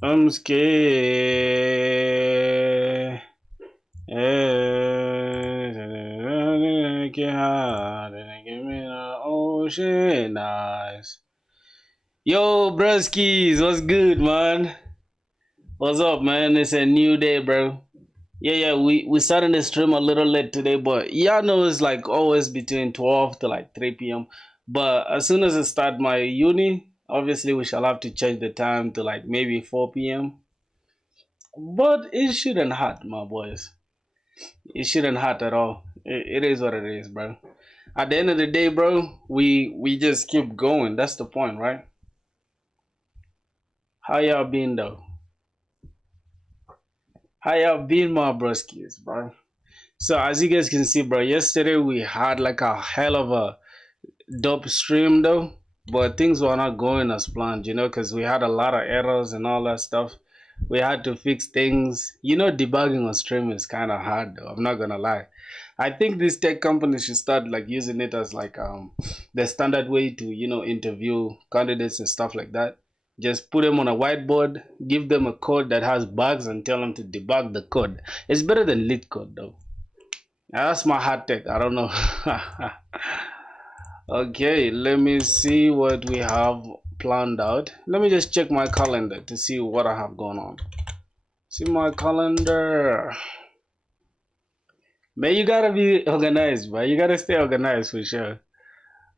I'm scared. Get hard and give me the ocean eyes. Yo, broskies, what's good, man? What's up, man? It's a new day, bro. Yeah, we started the stream a little late today, but y'all know it's like always between 12 to like 3 p.m. But as soon as I start my uni, obviously we shall have to change the time to like maybe 4 p.m. But it shouldn't hurt, my boys. It shouldn't hurt at all. It is what it is, bro. At the end of the day, bro, we just keep going. That's the point, right? How y'all been though? How y'all been, my broskies, bro? So as you guys can see, bro, yesterday we had like a hell of a dope stream though, but things were not going as planned, because we had a lot of errors and all that stuff. We had to fix things. Debugging on stream is kind of hard though. I'm not gonna lie. I think these tech companies should start like using it as like the standard way to interview candidates and stuff like that. Just put them on a whiteboard, give them a code that has bugs, and tell them to debug the code. It's better than lit code though. That's my hot take. I don't know. Okay, let me see what we have planned out. Let me just check my calendar to see what I have going on. See my calendar. Man, you gotta be organized, but you gotta stay organized for sure.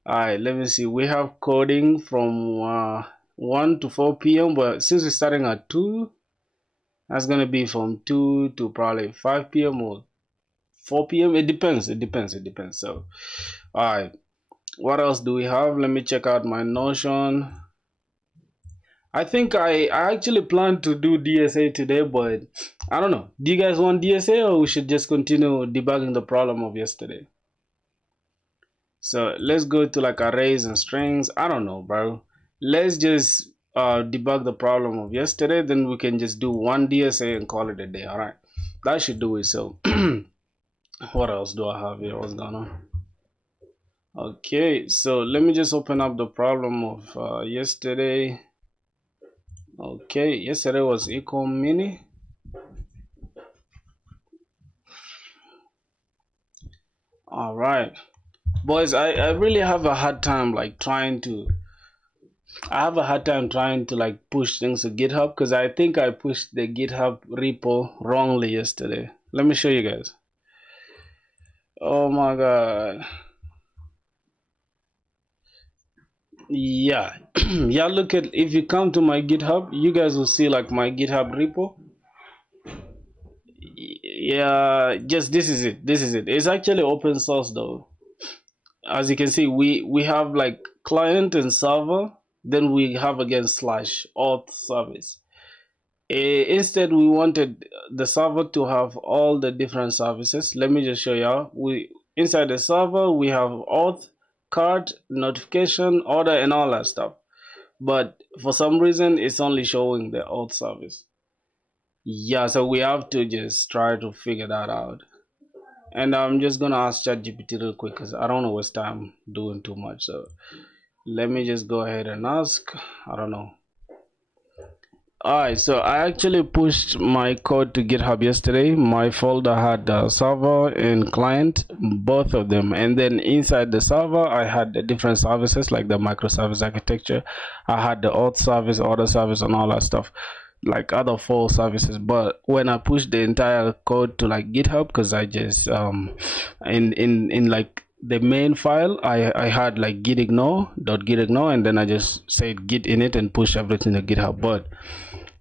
Alright, let me see. We have coding from 1 to 4 p.m. But since we're starting at 2, that's gonna be from 2 to probably 5 p.m. or 4 p.m. It depends. It depends. So, alright. What else do we have? Let me check out my Notion. I think I actually plan to do DSA today, but I don't know. Do you guys want DSA or we should just continue debugging the problem of yesterday? So let's go to like arrays and strings. I don't know, bro. Let's just debug the problem of yesterday. Then we can just do one DSA and call it a day. All right, that should do it. So what else do I have here? What's going on? Okay, so let me just open up the problem of yesterday. Okay, yesterday was ecom mini. All right, boys, I really have a hard time like I have a hard time trying to like push things to GitHub because I think I pushed the GitHub repo wrongly yesterday. Let me show you guys. Oh my god. Yeah. Yeah, look at, if you come to my GitHub, you guys will see like my GitHub repo. Yeah, just this is it. It's actually open source though. As you can see, we have like client and server, then we have again slash auth service. Instead, we wanted the server to have all the different services. Let me just show you. We inside the server we have auth, card, notification, order, and all that stuff. But for some reason, it's only showing the auth service. Yeah, so we have to just try to figure that out. And I'm just gonna ask ChatGPT real quick because I don't want to waste time doing too much. So let me just go ahead and ask. I don't know. Alright, so I actually pushed my code to GitHub yesterday. My folder had the server and client, both of them. And then inside the server, I had the different services like the microservice architecture. I had the auth service, order service, and all that stuff, like other 4 services. But when I pushed the entire code to like GitHub, because I just in like the main file, I had like git ignore dot git ignore, and then I just said git init and push everything to GitHub. But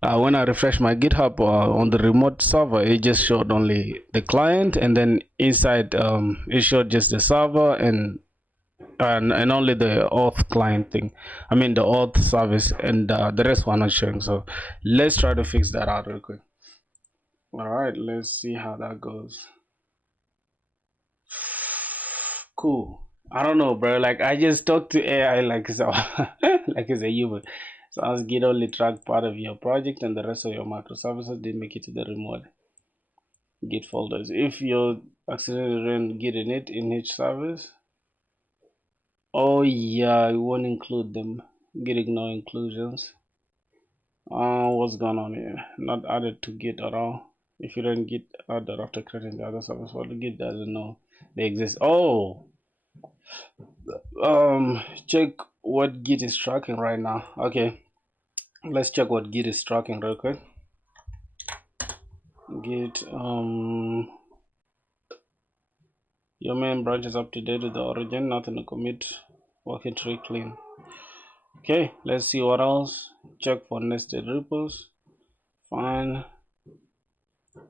when I refresh my GitHub on the remote server, it just showed only the client, and then inside it showed just the server and only the auth client thing. I mean the auth service, and the rest were not showing. So let's try to fix that out real quick. All right, let's see how that goes. Cool. I don't know, bro. Like I just talked to AI like so, like it's a human. So as Git only track part of your project and the rest of your microservices didn't make it to the remote Git folders. If you accidentally run Git init in each service, oh yeah, it won't include them. Git ignore inclusions. what's going on here. Not added to Git at all. If you don't Git added after creating the other service, well, the Git doesn't know they exist. Oh, check what Git is tracking right now. Okay, let's check what Git is tracking real quick. Git, your main branch is up to date with the origin, nothing to commit, working tree clean. Okay, let's see what else. Check for nested repos. Fine.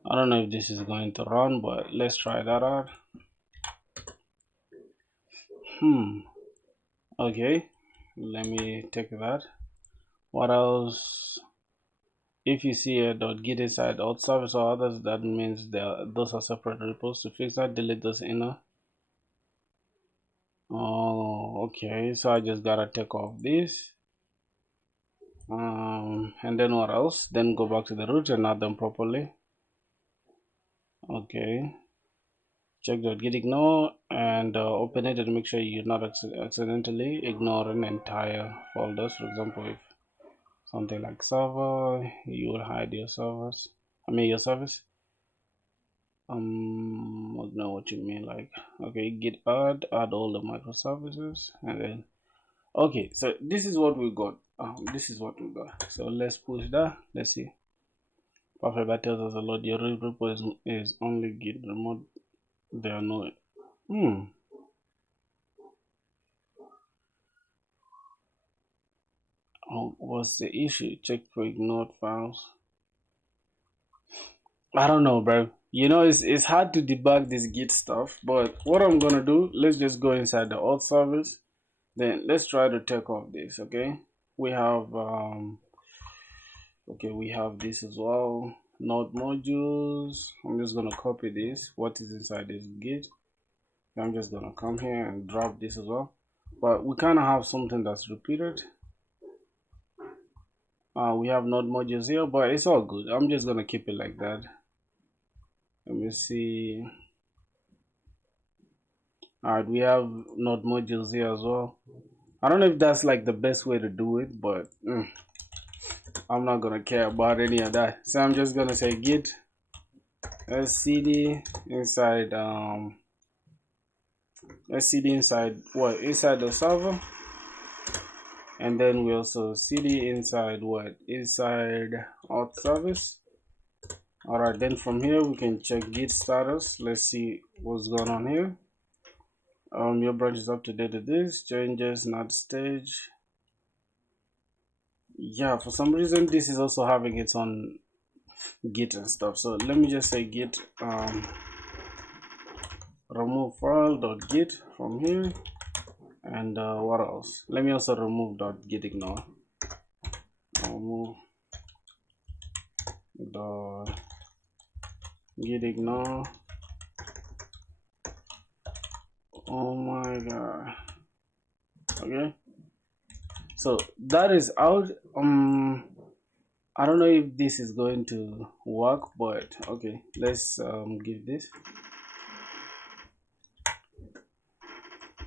I don't know if this is going to run, but let's try that out. Okay, let me take that. What else? If you see a .git inside alt service or others, that means those are separate repos. To fix that, delete those inner. Oh, okay, so I just gotta take off this. And then what else? Then go back to the root and add them properly. Okay, check .git ignore and open it and make sure you're not accidentally ignoring entire folders. For example, if something like server, you will hide your servers. Your service. I don't know what you mean. Like, okay, git add all the microservices, and then okay. So this is what we got. This is what we got. So let's push that. Let's see. Perfect. That tells us a lot. Your repo is only git remote. There are no. Oh, what's the issue? Check for ignored files. I don't know, bro. You know, it's hard to debug this git stuff, but what I'm gonna do, let's just go inside the alt service. Then let's try to take off this. Okay, we have okay, we have this as well. Node modules. I'm just gonna copy this. What is inside this git? I'm just gonna come here and drop this as well. But we kind of have something that's repeated. We have node modules here, but it's all good. I'm just gonna keep it like that. Let me see. All right, we have node modules here as well. I don't know if that's like the best way to do it, but I'm not gonna care about any of that. So I'm just gonna say git scd inside scd inside what? Inside the server, and then we also cd inside what? Inside alt service. All right, then from here we can check git status. Let's see what's going on here. Your branch is up to date with this changes, not stage. Yeah, for some reason this is also having its own git and stuff. So let me just say git remove file.git from here, and what else? Let me also remove .git ignore. Remove .git ignore. Oh my god. Okay, so that is out. I don't know if this is going to work, but okay, let's give this.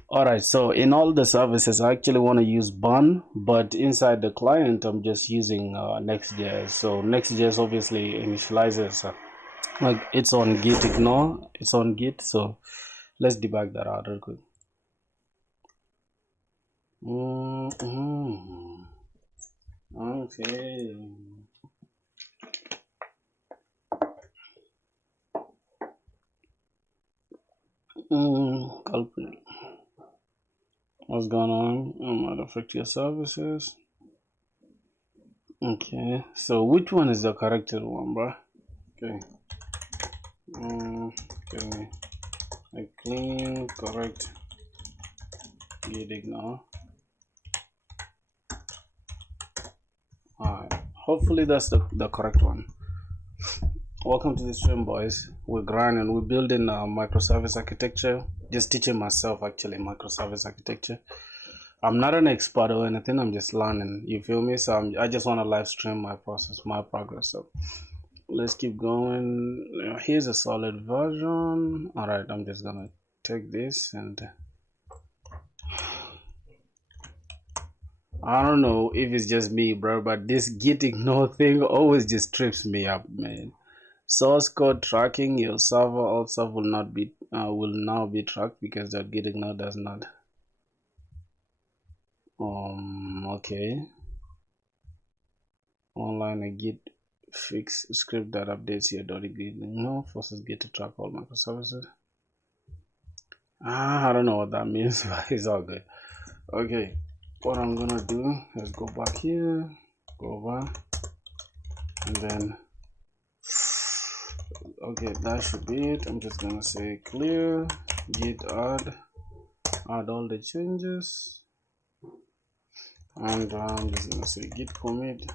All right, so in all the services I actually want to use Bun, but inside the client I'm just using Next.js. So Next.js obviously initializes like it's on git ignore, it's on git. So let's debug that out real quick. Okay. Culprit. What's going on? Might affect your services. Okay, so which one is the corrected one, bro? Okay. Okay. I clean correct git ignore. Alright, hopefully that's the correct one. Welcome to the stream, boys. We're grinding, we're building microservice architecture. Just teaching myself actually microservice architecture. I'm not an expert or anything, I'm just learning, you feel me? So I just want to live stream my process, my progress. So let's keep going. Here's a solid version. All right, I'm just gonna take this and I don't know if it's just me, bro, but this git ignore thing always just trips me up, man. Source code tracking your server also will not be will now be tracked because that git ignore does not. Okay. Online a git fix script that updates your git ignore forces git to track all microservices. I don't know what that means, but it's all good. Okay, what I'm gonna do is go back here, go over, and then okay, that should be it. I'm just gonna say clear git add all the changes, and I'm just gonna say git commit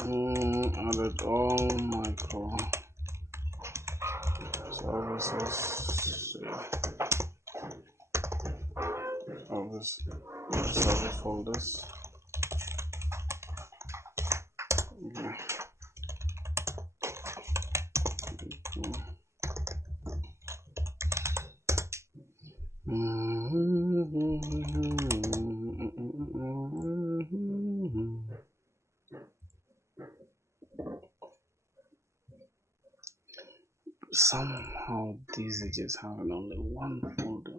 added all micro services of this server folders. Okay. Somehow these are just having only one folder.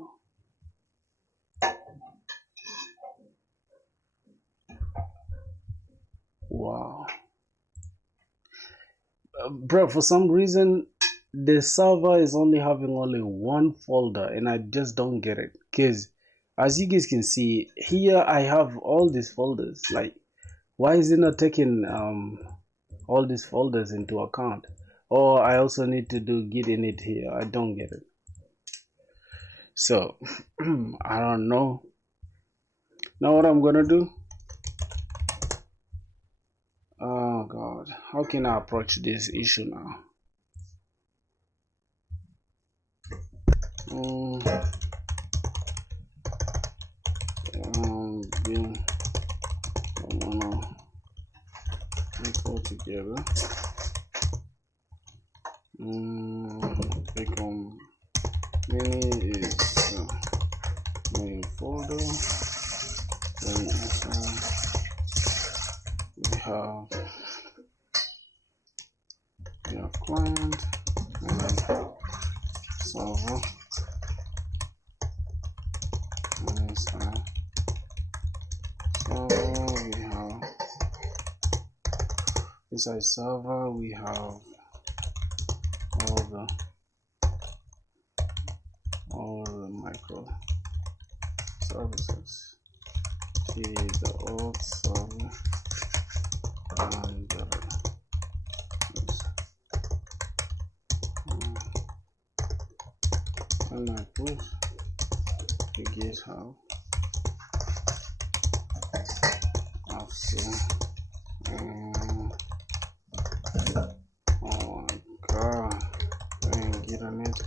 Wow. Bro, for some reason the server is only having only one folder and I just don't get it, because as you guys can see here I have all these folders. Like, why is it not taking all these folders into account? Or I also need to do git init here. I don't get it. So I don't know. Now what I'm gonna do, oh god, how can I approach this issue now? Being equal together. Click on mini is main folder. Then we have client and server. Inside server we have all the micro services. See the old server and and I push the GitHub after. Oh my god, dang, get on it.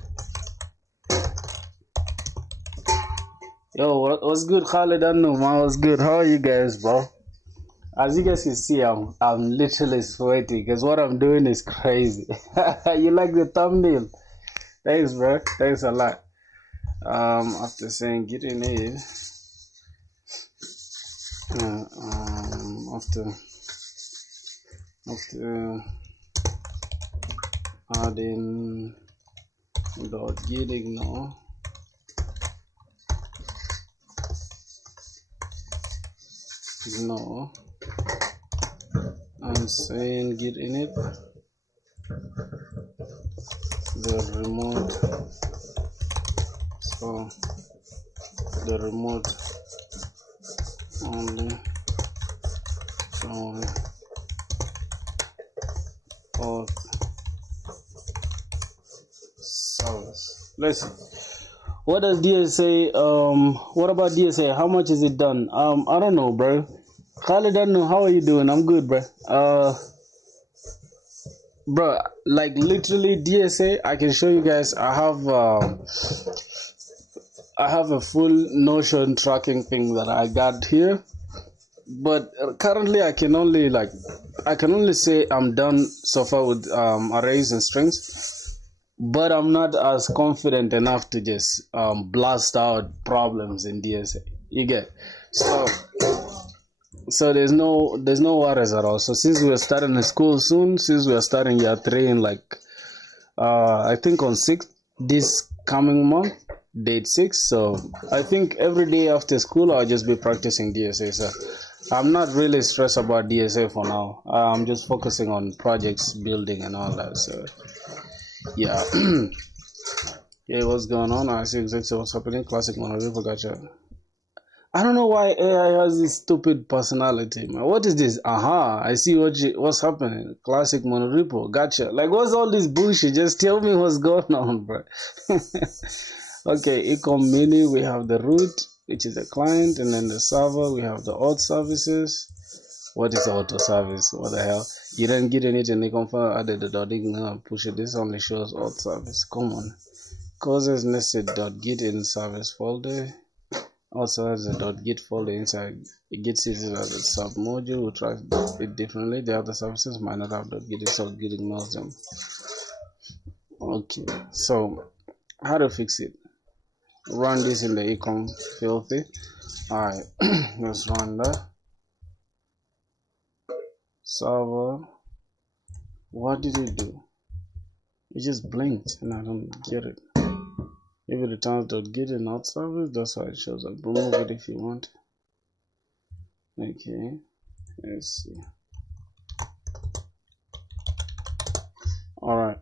Yo, what's good, Khalid? I know, man. What's good? How are you guys, bro? As you guys can see, I'm literally sweating because what I'm doing is crazy. You like the thumbnail? Thanks, bro. Thanks a lot. After saying get in it, after adding .git ignore and saying git init the remote, so the remote only showing auth service. Let's see. What does DSA what about DSA? How much is it done? I don't know, bro. Khalid, I don't know. How are you doing? I'm good, bro. Bro, like literally DSA, I can show you guys. I have a full Notion tracking thing that I got here, but currently I can only say I'm done so far with arrays and strings. but I'm not as confident enough to just blast out problems in DSA. You get so there's no worries at all. So since we're starting the school soon, since we're starting year 3 in like I think on 6th this coming month, date 6. So I think every day after school I'll just be practicing DSA. So I'm not really stressed about DSA for now. I'm just focusing on projects building and all that. So yeah. Yeah, what's going on? I see exactly what's happening. Classic Monorepo, gotcha. I don't know why AI has this stupid personality, man. What is this? Aha, I see what's happening. Classic Monorepo, gotcha. Like, what's all this bullshit? Just tell me what's going on, bro. Okay, Ecom Mini, we have the root, which is the client, and then the server, we have the auth services. What is auto service? What the hell? You didn't get anything. They confirm added the dotting push it. This only shows auth service. Come on. Causes nested .git in service folder. Also has a .git folder inside. It gets it as a sub module. We try it differently. The other services might not have .git, so Git ignores them. Okay, so how to fix it? Run this in the econ filthy. Alright, let's run that. Server. What did it do? It just blinked and I don't get it. If it returns .git and not service, that's why it shows up. Remove it if you want. Okay, let's see. Alright.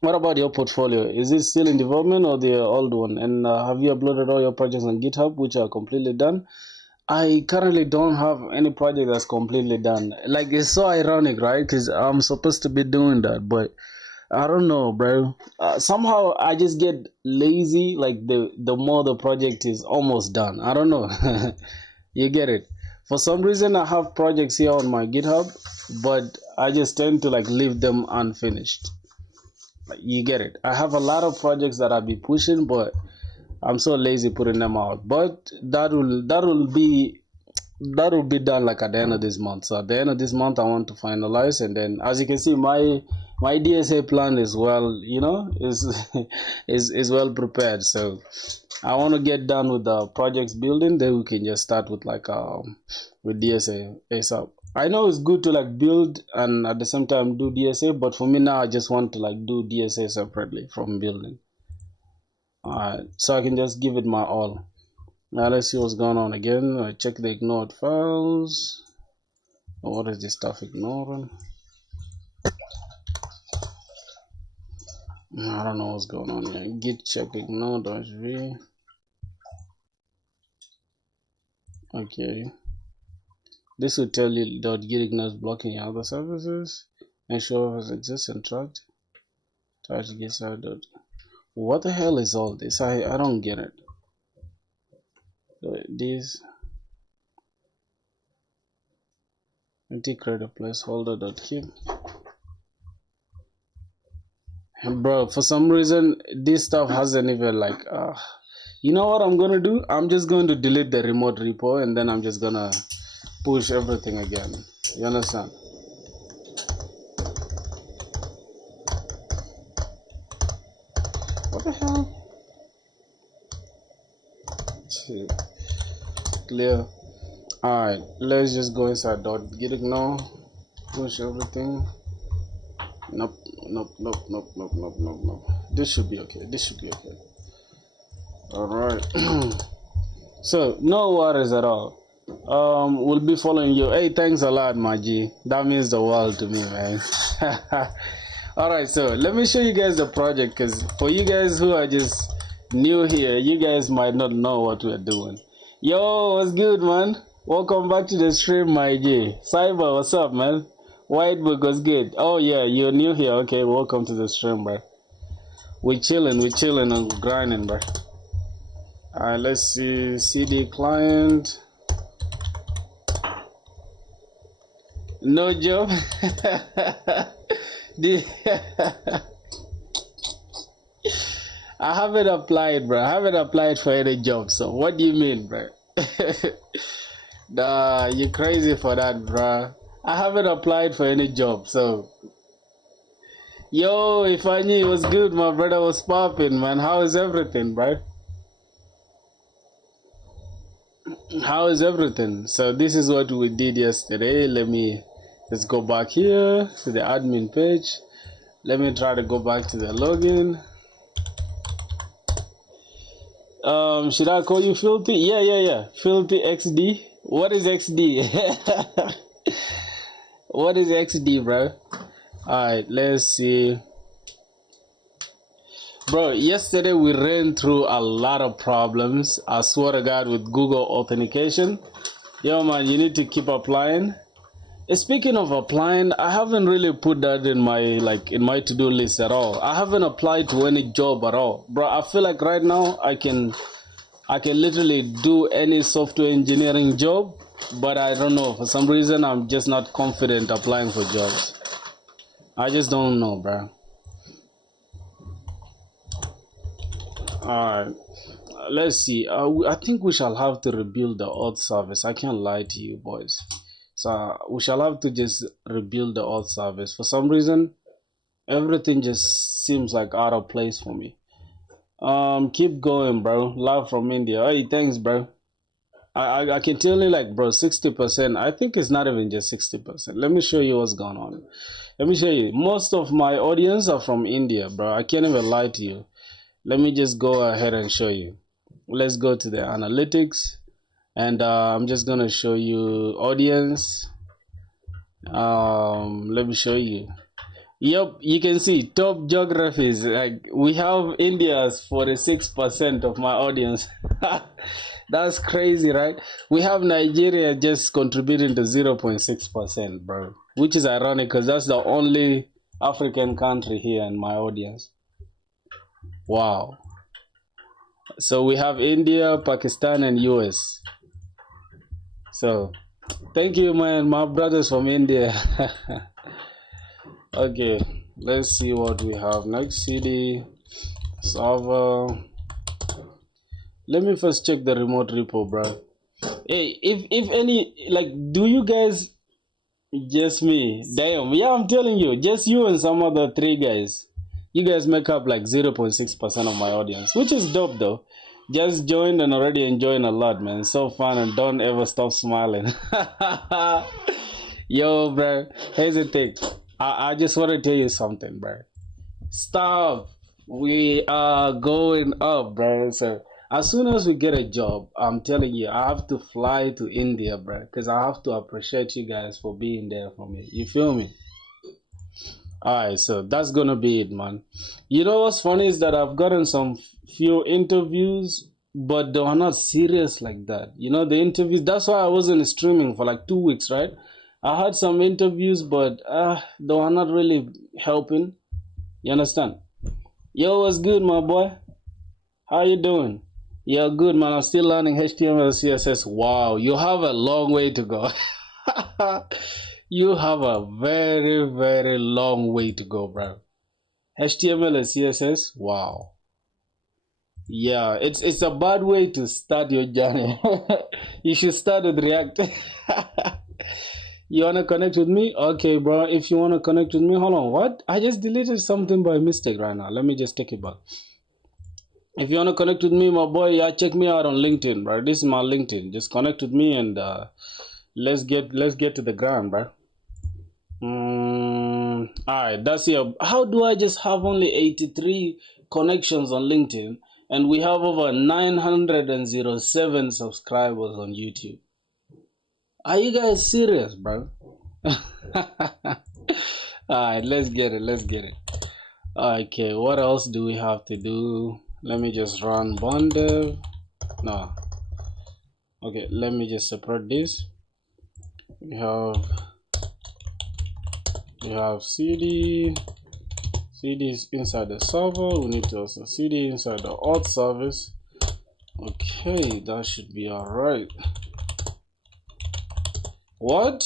What about your portfolio? Is it still in development or the old one? And have you uploaded all your projects on GitHub, which are completely done? I currently don't have any project that's completely done. Like, it's so ironic, right? Because I'm supposed to be doing that, but I don't know, bro. Somehow I just get lazy. Like the more the project is almost done. I don't know. You get it. For some reason, I have projects here on my GitHub, but I just tend to like leave them unfinished. You get it. I have a lot of projects that I'll be pushing, but I'm so lazy putting them out. But that will be done like at the end of this month. So at the end of this month I want to finalize, and then as you can see my DSA plan is well, is well prepared. So I want to get done with the projects building, then we can just start with like with DSA ASAP. I know it's good to like build and at the same time do DSA, but for me now I just want to like do DSA separately from building. Alright, so I can just give it my all. Now let's see what's going on again. I check the ignored files. What is this stuff ignoring? I don't know what's going on here. Git check ignore-v. Okay. This will tell you .git ignore is blocking your other services. Ensure it exists and tracked. Try to get started. What the hell is all this? I don't get it. This empty create a placeholder.keep. Bro, for some reason this stuff hasn't even like you know what I'm gonna do? I'm just going to delete the remote repo and then I'm just gonna push everything again. You understand? What the hell? Clear. Alright, let's just go inside .git ignore, push everything. Nope. This should be okay. Alright. So no worries at all. We'll be following you. Hey, thanks a lot, my G. That means the world to me, man. Alright, so let me show you guys the project, because for you guys who are just new here, you guys might not know what we're doing. Yo, what's good, man? Welcome back to the stream, my G. Cyber, what's up, man? Whitebook was good. Oh yeah, you're new here. Okay, welcome to the stream, bro. We're chilling and grinding, bro. Alright, let's see. CD client. No job. I haven't applied, bro. I haven't applied for any job. So what do you mean, bro? Nah, you crazy for that, bro. I haven't applied for any job, so Yo, if I knew it was good, my brother was popping, man. How is everything, bro? How is everything? So this is what we did yesterday. Let's go back here to the admin page. Let me try to go back to the login. Should I call you Filthy? Yeah. Filthy XD. What is XD? What is XD, bro? Alright, let's see. Bro, yesterday we ran through a lot of problems. I swear to God, with Google authentication. Yo, man, you need to keep applying. Speaking of applying, I haven't really put that in my to-do list at all. I haven't applied to any job at all, bro. I feel like right now I can literally do any software engineering job, but I don't know, for some reason I'm just not confident applying for jobs. I just don't know, bro. Alright, let's see. I think we shall have to rebuild the auth service. I can't lie to you, boys. So we shall have to just rebuild the auth service. For some reason, everything just seems like out of place for me. Keep going, bro. Love from India. Hey, thanks, bro. I can tell you, like, bro, 60%. I think it's not even just 60%. Let me show you what's going on. Let me show you. Most of my audience are from India, bro. I can't even lie to you. Let me just go ahead and show you. Let's go to the analytics, and I'm just gonna show you audience. Let me show you. Yep, you can see top geographies. Like, we have India as 46% of my audience. That's crazy, right? We have Nigeria just contributing to 0.6%, bro. Which is ironic because that's the only African country here in my audience. Wow. So we have India, Pakistan, and US. So thank you, man. My brothers from India. Okay, let's see what we have next. CD server. Let me first check the remote repo, bro. Hey, if any, like, do you guys, just me? Damn, yeah, I'm telling you, just you and some other three guys. You guys make up like 0.6% of my audience, which is dope though. Just joined and already enjoying a lot, man. So fun, and don't ever stop smiling. Yo, bro, here's the thing. I just want to tell you something, bro. Stop. We are going up, bro. So as soon as we get a job, I'm telling you, I have to fly to India, bro, because I have to appreciate you guys for being there for me. You feel me? Alright, so that's gonna be it, man. You know what's funny is that I've gotten some few interviews, but they were not serious like that. You know, the interviews, that's why I wasn't streaming for like 2 weeks, right? I had some interviews, but they were not really helping. You understand? Yo, what's good, my boy? How you doing? Yeah, good, man. I'm still learning HTML, CSS. Wow, you have a long way to go. You have a very, very long way to go, bro. HTML and CSS, wow. Yeah, it's a bad way to start your journey. You should start with React. You wanna connect with me? Okay, bro. If you wanna connect with me, hold on. What? I just deleted something by mistake right now. Let me just take it back. If you wanna connect with me, my boy, yeah, check me out on LinkedIn, bro. This is my LinkedIn. Just connect with me and let's get to the ground, bro. Alright, that's it. How do I just have only 83 connections on LinkedIn and we have over 907 subscribers on YouTube? Are you guys serious, bro? Alright, let's get it. Okay, what else do we have to do? Let me just run bondev. No. Okay, let me just separate this. We have CD is inside the server. We need to also CD inside the auth service. Okay, that should be all right. What?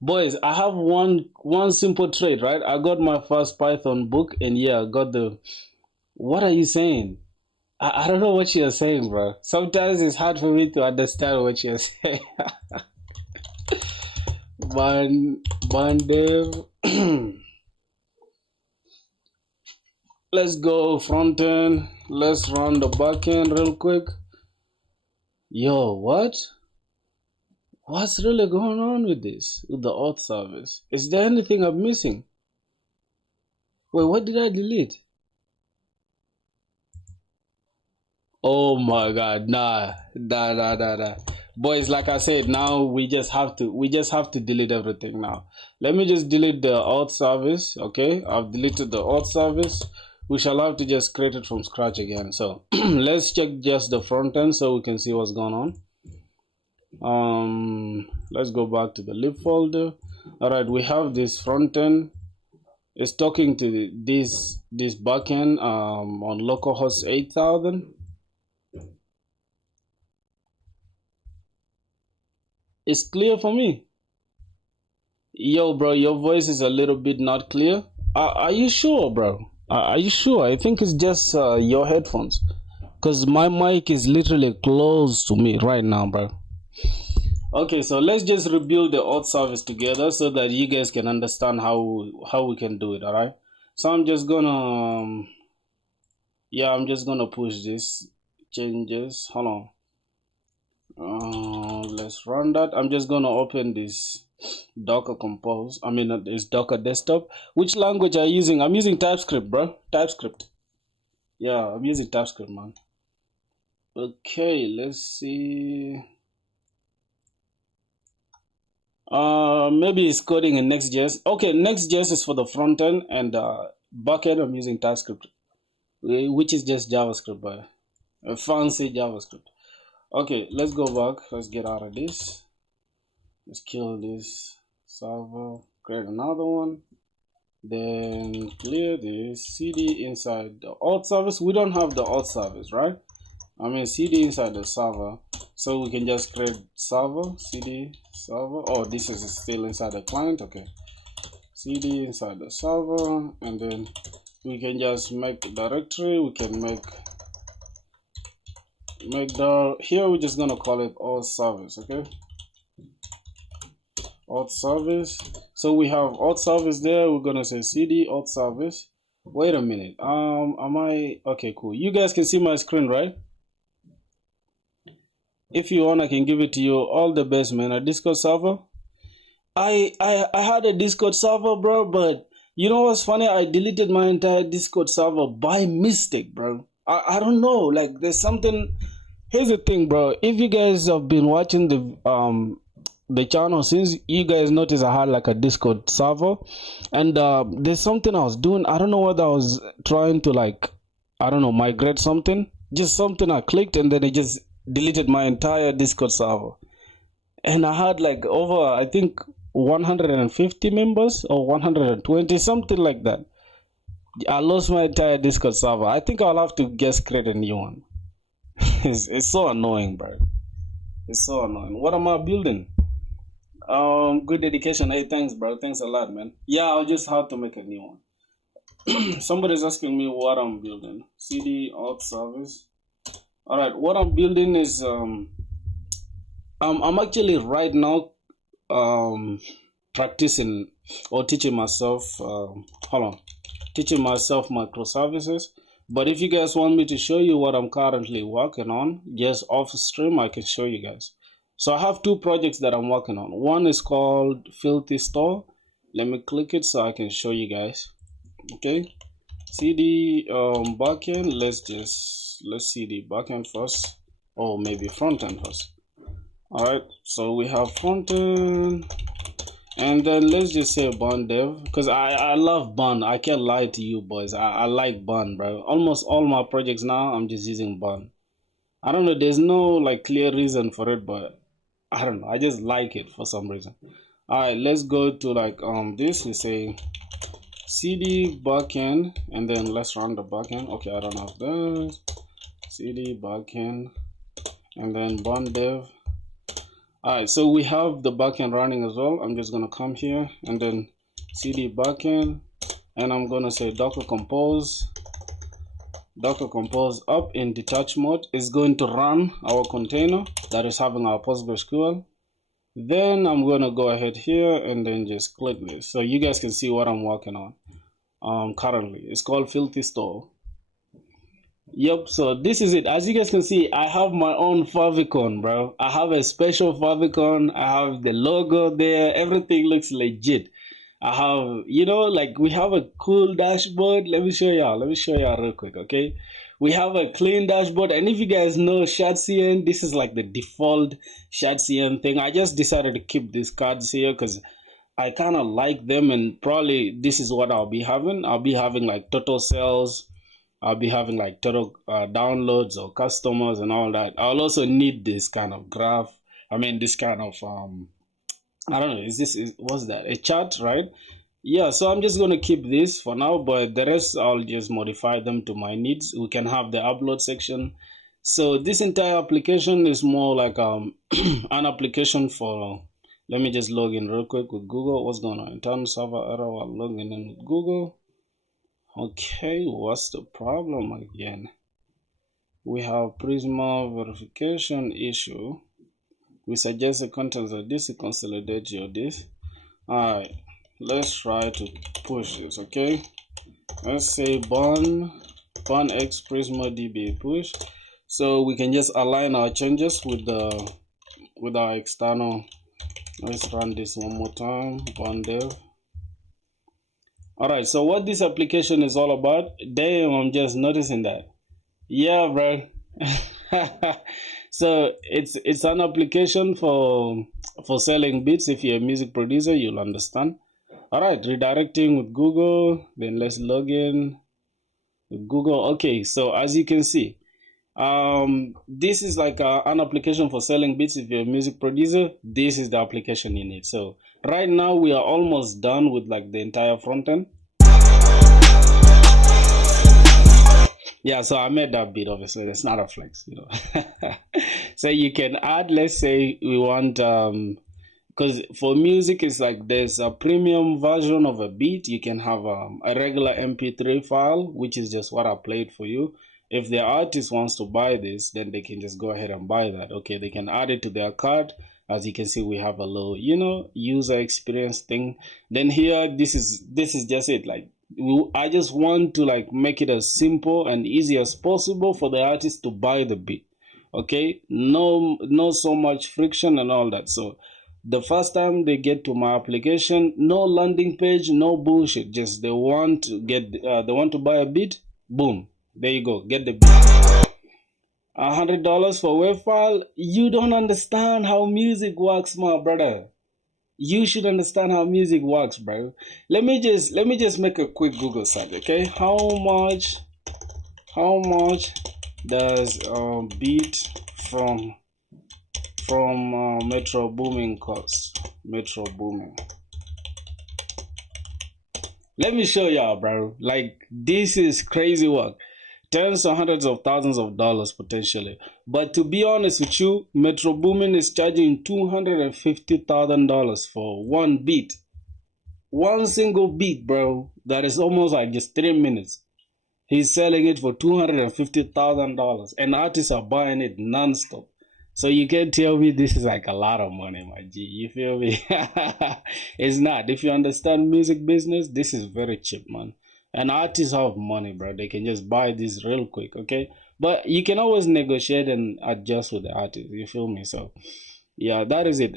Boys, I have one simple trade, right? I got my first Python book, and yeah, I got the... What are you saying? I don't know what you're saying, bro. Sometimes it's hard for me to understand what you're saying. Bondev. Let's go front end. Let's run the back end real quick. Yo, what? What's really going on with this? With the auth service? Is there anything I'm missing? Wait, what did I delete? Oh my god, nah. Boys, like I said, now we just have to delete everything now. Let me just delete the auth service. Okay, I've deleted the auth service. We shall have to just create it from scratch again. So let's check just the front end so we can see what's going on. Let's go back to the lib folder. All right, we have this front end. It's talking to this backend on localhost 8000. It's clear for me. Yo, bro, your voice is a little bit not clear. Are you sure, bro? Are you sure? I think it's just your headphones, because my mic is literally close to me right now, bro. Okay, so let's just rebuild the auth service together so that you guys can understand how we can do it. All right. So I'm just gonna I'm just gonna push this changes. Hold on. Let's run that. I'm just gonna open this Docker Compose. I mean, it's Docker Desktop. Which language are you using? I'm using TypeScript, bro. TypeScript. Yeah, I'm using TypeScript, man. Okay, let's see. Maybe it's coding in Next.js. Okay, Next.js is for the front end, and backend I'm using TypeScript, which is just JavaScript, but a fancy JavaScript. Okay, let's go back. Let's get out of this. Let's kill this server, create another one, then clear this cd inside the auth service. We don't have the auth service, right? I mean cd inside the server, so we can just create server cd server. Oh, this is still inside the client. Okay, cd inside the server, and then we can just make a directory. We can make the here we're just gonna call it auth service. Okay, auth service. So we have auth service there. We're gonna say cd auth service. Wait a minute. Am I okay? Cool. You guys can see my screen, right? If you want, I can give it to you. All the best, man. A Discord server. I had a Discord server, bro, but you know what's funny? I deleted my entire Discord server by mistake, bro. I don't know. Like there's something. Here's the thing, bro. If you guys have been watching the channel since, you guys noticed I had like a Discord server, and there's something I was doing. I don't know whether I was trying to migrate something. Just something I clicked, and then it just deleted my entire Discord server. And I had like over, I think, 150 members or 120, something like that. I lost my entire Discord server. I think I'll have to just create a new one. It's so annoying, bro. It's so annoying. What am I building? Good dedication. Hey, thanks, bro. Thanks a lot, man. Yeah, I'll just have to make a new one. Somebody's asking me what I'm building. cd auth service. All right, what I'm building is I'm actually right now practicing or teaching myself. Teaching myself microservices. But if you guys want me to show you what I'm currently working on, just off stream, I can show you guys. So I have two projects that I'm working on. One is called Filthy Store. Let me click it so I can show you guys. Okay, cd backend. Let's see the backend first, or maybe front end first. All right, so we have front end, and then let's just say Bun Dev, because I love Bun. I can't lie to you boys. I like Bun, bro. Almost all my projects now I'm just using Bun. I don't know, there's no like clear reason for it, but I don't know, I just like it for some reason. All right, let's go to like this. We say cd backend, and then let's run the backend. Okay, I don't have this. Cd backend, and then Bun Dev. All right, so we have the backend running as well. I'm just gonna come here and then cd backend, and I'm gonna say Docker Compose up in detach mode is going to run our container that is having our PostgreSQL. Then I'm gonna go ahead here and then just click this so you guys can see what I'm working on. currently. It's called Filthy Store. Yep, so this is it. As you guys can see, I have my own favicon, bro. I have a special favicon. I have the logo there. Everything looks legit. I have, like we have a cool dashboard. Let me show y'all. Let me show y'all real quick, okay? We have a clean dashboard. And if you guys know Shadcn, this is like the default Shadcn thing. I just decided to keep these cards here because I kind of like them, and probably this is what I'll be having. I'll be having like total sales. I'll be having like total downloads or customers and all that. I'll also need this kind of graph. I mean, this kind of I don't know. What's that? A chart, right? Yeah. So I'm just gonna keep this for now, but the rest I'll just modify them to my needs. We can have the upload section. So this entire application is more like an application for. Let me just log in real quick with Google. What's going on? Internal server error while logging in with Google. Okay, what's the problem again? We have Prisma verification issue. We suggest the contents of this, you consolidate your this. Alright, let's try to push this, okay? Let's say bun x Prisma DB push. So we can just align our changes with our external. Let's run this one more time. Bun dev. Alright, so what this application is all about, damn, I'm just noticing that. Yeah, bro. So it's an application for selling beats. If you're a music producer, you'll understand. Alright, redirecting with Google, then let's log in with Google. Okay, so as you can see, this is like an application for selling beats. If you're a music producer, this is the application you need. So right now we are almost done with like the entire front end. Yeah, so I made that beat. Obviously it's not a flex, So you can add, let's say we want because for music it's like there's a premium version of a beat. You can have a regular mp3 file, which is just what I played for you. If the artist wants to buy this, then they can just go ahead and buy that. Okay, they can add it to their cart. As you can see, we have a little, user experience thing. Then here, this is just it. Like, I just want to like make it as simple and easy as possible for the artist to buy the beat. Okay, no so much friction and all that. So the first time they get to my application, no landing page, no bullshit. Just they want to buy a beat. Boom. There you go. Get the beat. $100 for web file. You don't understand how music works, my brother. You should understand how music works, bro. Let me just make a quick Google search, okay? How much does beat from Metro Boomin cost? Metro Boomin. Let me show y'all, bro. Like, this is crazy work. Tens or hundreds of thousands of dollars potentially. But to be honest with you, Metro Boomin is charging $250,000 for one beat. One single beat, bro. That is almost like just 3 minutes. He's selling it for $250,000. And artists are buying it non-stop. So you can't tell me this is like a lot of money, my G. You feel me? It's not. If you understand music business, this is very cheap, man. And artists have money, bro. They can just buy this real quick, okay? But you can always negotiate and adjust with the artist. You feel me? So, yeah, that is it.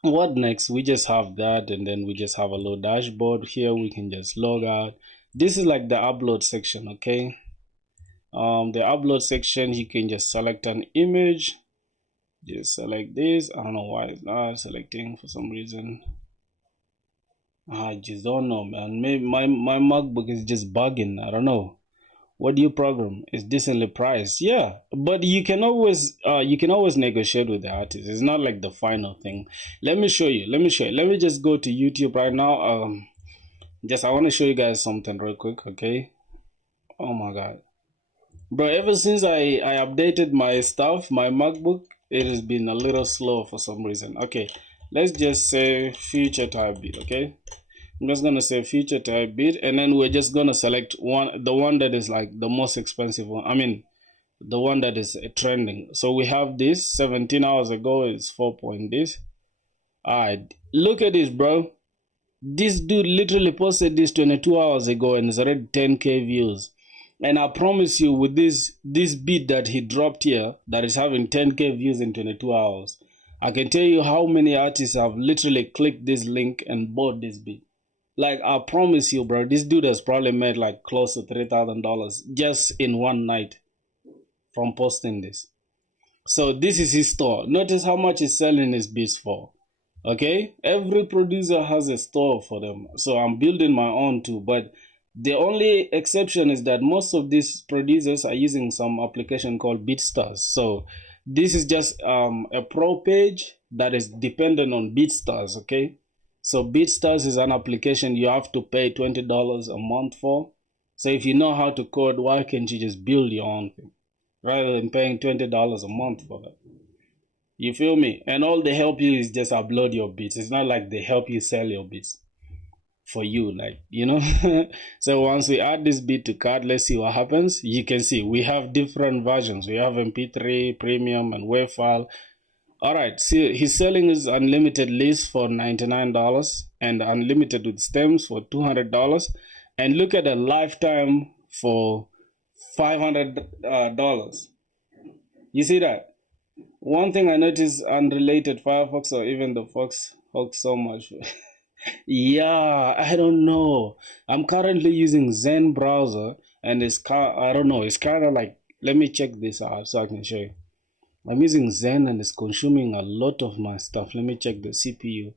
What next? We just have that, and then we just have a little dashboard here. We can just log out. This is like the upload section, okay? The upload section, you can just select an image. Just select this. I don't know why it's not selecting for some reason. I just don't know, man. Maybe my MacBook is just bugging. I don't know. What do you program? It's decently priced. Yeah, but you can always negotiate with the artist. It's not like the final thing. Let me show you. Let me just go to YouTube right now. I want to show you guys something real quick, okay? Oh my god, bro! Ever since I updated my stuff, my MacBook, it has been a little slow for some reason. Okay, let's just say future type beat, okay? I'm just gonna say future type beat, and then we're just gonna select the one that is like the most expensive one. I mean, the one that is trending. So we have this 17 hours ago is 4 point this. Alright, look at this, bro. This dude literally posted this 22 hours ago and it's already 10k views. And I promise you, with this beat that he dropped here, that is having 10k views in 22 hours, I can tell you how many artists have literally clicked this link and bought this beat. Like, I promise you, bro, this dude has probably made like close to $3,000 just in one night from posting this. So this is his store. Notice how much he's selling his beats for. Okay, every producer has a store for them, so I'm building my own too. But the only exception is that most of these producers are using some application called BeatStars. So this is just a pro page that is dependent on BeatStars. Okay, so BeatStars is an application you have to pay $20 a month for. So if you know how to code, why can't you just build your own thing rather than paying $20 a month for that? You feel me? And all they help you is just upload your beats. It's not like they help you sell your beats for you, like, you know. So once we add this beat to cart, let's see what happens. You can see we have different versions. We have MP3, premium, and WAV file. All right, see, he's selling his unlimited list for $99 and unlimited with stems for $200. And look at the lifetime for $500. You see that? One thing I noticed, unrelated, Firefox or even the Fox hogs so much. Yeah, I don't know. I'm currently using Zen browser, and I don't know. It's kind of like, let me check this out so I can show you. I'm using Zen, and it's consuming a lot of my stuff. Let me check the CPU.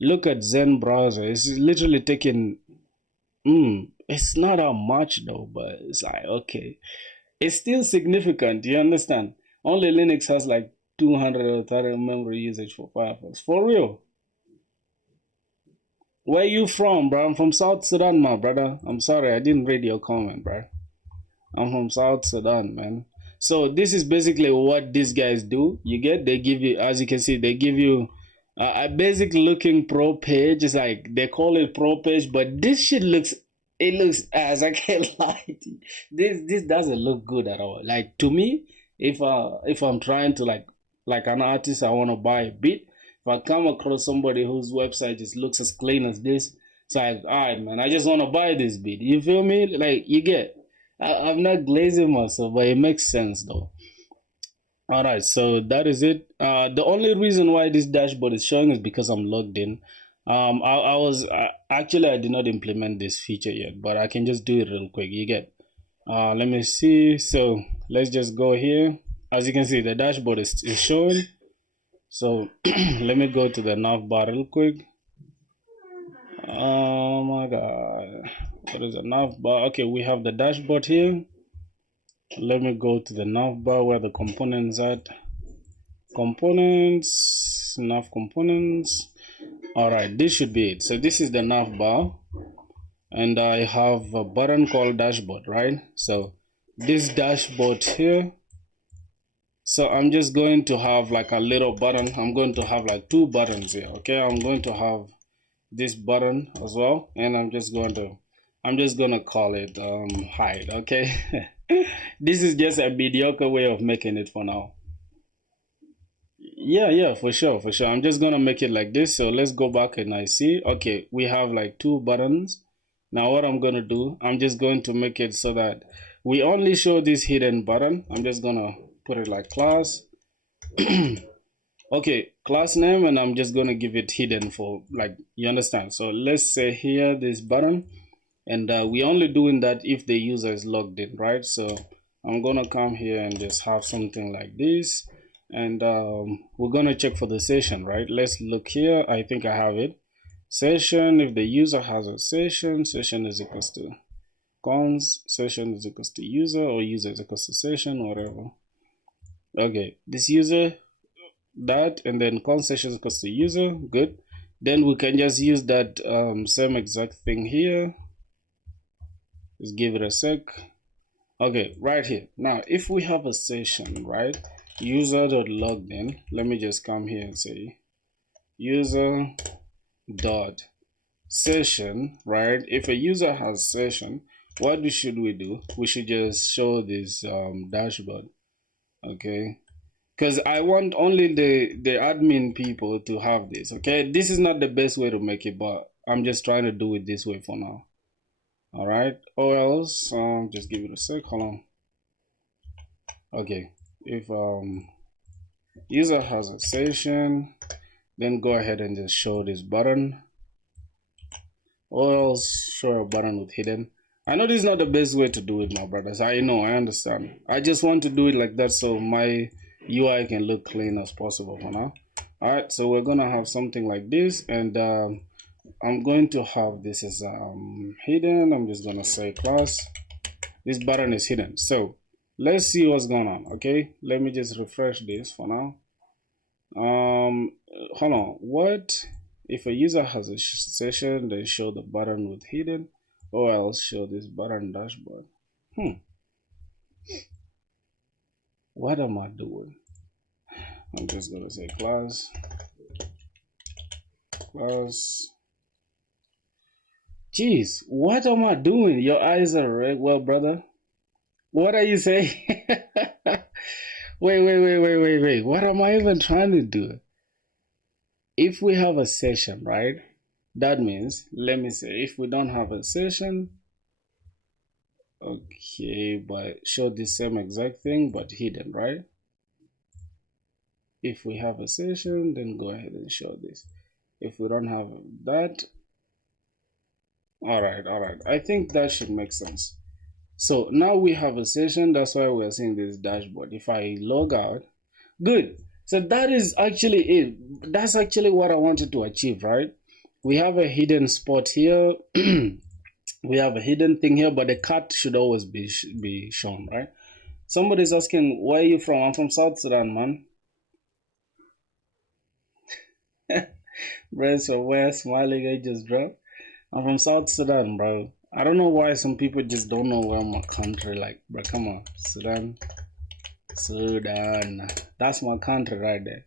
Look at Zen browser. It's literally taking. It's not that much though, but it's like okay. It's still significant. You understand? Only Linux has like 230 memory usage for Firefox. For real. Where you from, bro? I'm from South Sudan, my brother. I'm sorry, I didn't read your comment, bro. I'm from South Sudan, man. So this is basically what these guys do. You get, they give you, as you can see, they give you a basic looking pro page. It's like they call it pro page, but this shit looks, it looks as I can't lie to you. This doesn't look good at all. Like to me, if I'm trying to like an artist, I want to buy a beat. If I come across somebody whose website just looks as clean as this, it's like, all right, man, I just want to buy this beat. You feel me? Like you get. I'm not glazing myself, but it makes sense though. All right, so that is it. The only reason why this dashboard is showing is because I'm logged in. Actually I did not implement this feature yet, but I can just do it real quick. You get. Let me see. So let's just go here. As you can see, the dashboard is showing. So let me go to the nav bar real quick. Oh my god, what is a nav bar? Okay, we have the dashboard here. Let me go to the nav bar where the components at. Components, nav components. All right, this should be it. So this is the nav bar, and I have a button called dashboard, right? So this dashboard here. So I'm just going to have like a little button. I'm going to have like two buttons here. Okay, I'm going to have this button as well, and I'm just gonna call it hide. Okay. This is just a mediocre way of making it for now. Yeah, for sure. I'm just gonna make it like this. So let's go back and I see, okay, we have like two buttons. Now what I'm gonna do, I'm just going to make it so that we only show this hidden button. I'm just gonna put it like class. Okay, class name, and I'm just gonna give it hidden for, like, you understand. So let's say here this button, and we only doing that if the user is logged in, right? So I'm gonna come here and just have something like this, and we're gonna check for the session, right? Let's look here. I think I have it. Session, if the user has a session is equals to cons session is equals to user, or user is equals to session, whatever. Okay, this user, that, and then cons session is equals to user. Good. Then we can just use that same exact thing here. Just give it a sec. Okay, right here. Now if we have a session, right, user.logged in, let me just come here and say user dot session, right? If a user has session, what should we do? We should just show this dashboard. Okay, because I want only the admin people to have this. Okay, this is not the best way to make it, but I'm just trying to do it this way for now. All right, or else just give it a sec. Hold on. Okay, if user has a session, then go ahead and just show this button, or else show a button with hidden. I know this is not the best way to do it, my brothers. I know, I understand. I just want to do it like that so my UI can look clean as possible for now. All right, so we're gonna have something like this, and I'm going to have this as hidden. I'm just gonna say class. This button is hidden. So let's see what's going on. Okay, let me just refresh this for now. Hold on. What if a user has a session? Then show the button with hidden, or else show this button dashboard. What am I doing? I'm just gonna say class. Jeez, what am I doing? Your eyes are red. Well, brother, what are you saying? Wait. What am I even trying to do? If we have a session, right? That means, let me say, if we don't have a session, okay, but show the same exact thing, but hidden, right? If we have a session, then go ahead and show this. If we don't have that, all right. I think that should make sense. So now we have a session. That's why we're seeing this dashboard. If I log out, good. So that is actually it. That's actually what I wanted to achieve, right? We have a hidden spot here. We have a hidden thing here, but the cut should always be shown, right? Somebody's asking, where are you from? I'm from South Sudan, man. Bro, so where smiling I just dropped? I'm from South Sudan, bro. I don't know why some people just don't know where my country, like, bro, come on. Sudan. That's my country right there.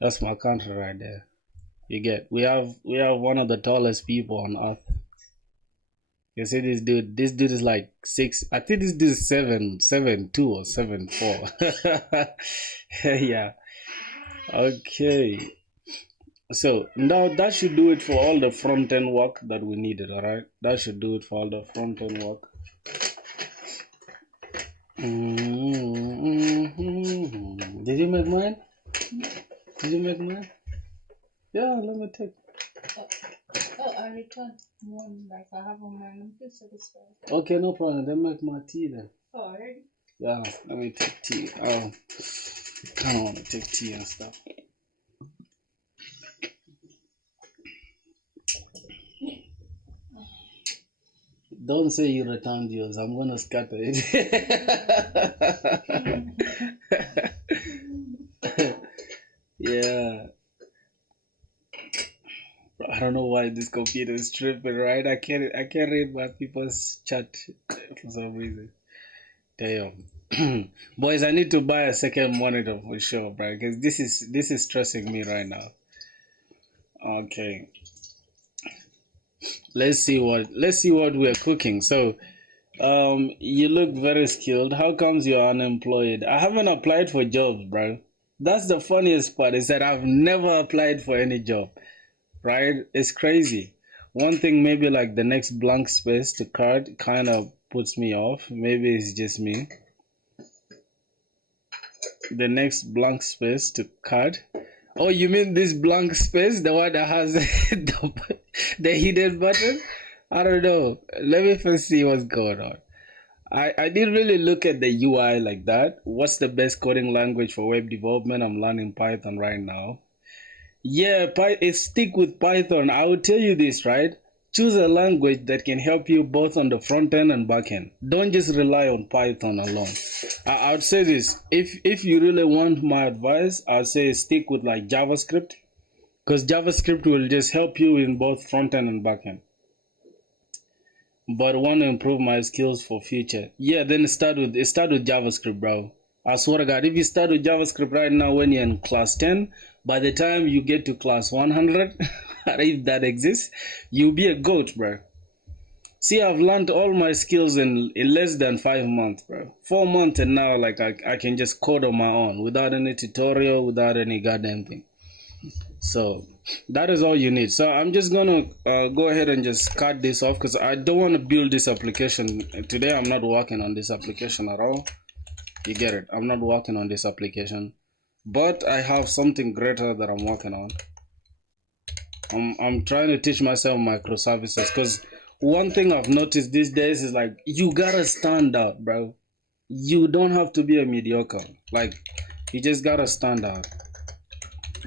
That's my country right there. You get, we have one of the tallest people on earth. You see this dude is like 6, I think this dude is 7'2" or 7'4". Yeah. Okay. So now that should do it for all the front end work that we needed. All right, that should do it for all the front end work. Did you make mine? Did you make mine? Yeah, let me take. Oh, I returned one like I have on mine. I'm still satisfied. Okay, no problem. Then make my tea then. Oh, already? Yeah, let me take tea. I kind of want to take tea and stuff. Don't say you returned yours. I'm gonna scatter it. Yeah. I don't know why this computer is tripping, right? I can't read my people's chat for some reason. Damn. Boys, I need to buy a second monitor for sure, bro, because this is stressing me right now. Okay. Let's see what we're cooking. So you look very skilled. How comes you're unemployed? I haven't applied for jobs, bro. That's the funniest part, is that I've never applied for any job, right? It's crazy. One thing, maybe like the next blank space to card kind of puts me off. Maybe it's just me. The next blank space to card. Oh, you mean this blank space, the one that has the hidden button? I don't know. Let me first see what's going on. I didn't really look at the UI like that. What's the best coding language for web development? I'm learning Python right now. Yeah, stick with Python. I will tell you this, right? Choose a language that can help you both on the front end and back end. Don't just rely on Python alone. I would say this. If you really want my advice, I'd say stick with like JavaScript, because JavaScript will just help you in both front end and back end. But want to improve my skills for future. Yeah, then start with JavaScript, bro. I swear to God, if you start with JavaScript right now when you're in class 10, by the time you get to class 100, if that exists, you'll be a goat, bro. See, I've learned all my skills in less than 5 months, bro. 4 months, and now like I can just code on my own without any tutorial, without any goddamn thing. So that is all you need. So I'm just gonna go ahead and just cut this off because I don't want to build this application today. I'm not working on this application at all. You get it? I'm not working on this application, but I have something greater that I'm working on. I'm trying to teach myself microservices because one thing I've noticed these days is like you gotta stand out, bro. You don't have to be a mediocre. Like you just gotta stand out.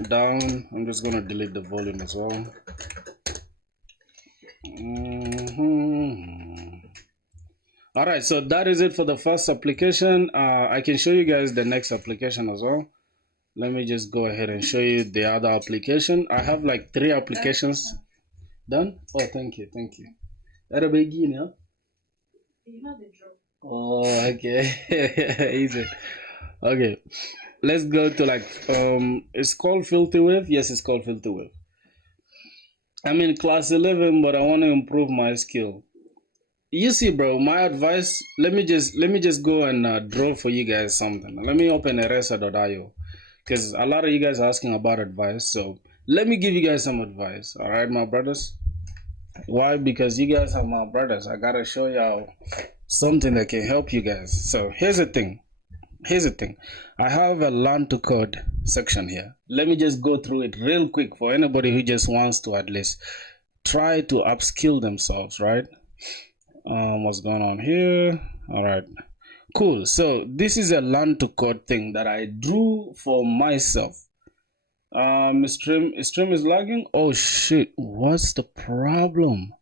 Down. I'm just gonna delete the volume as well. All right, so that is it for the first application. I can show you guys the next application as well. Let me just go ahead and show you the other application. I have like 3 applications. Done? Oh, thank you. That a begin, yeah? You know the drill. Oh, okay. Easy. Okay. Let's go to like it's called Filthy Wave. Yes, it's called Filthy Wave. I'm in class 11, but I want to improve my skill. You see, bro, my advice, let me just go and draw for you guys something. Let me open eraser.io because a lot of you guys are asking about advice. So let me give you guys some advice. All right, my brothers. Why? Because you guys are my brothers. I gotta show y'all something that can help you guys. So here's the thing. I have a learn to code section here. Let me just go through it real quick for anybody who just wants to at least try to upskill themselves, right? What's going on here? All right, cool. So this is a learn to code thing that I drew for myself. Stream is lagging. Oh shit, what's the problem?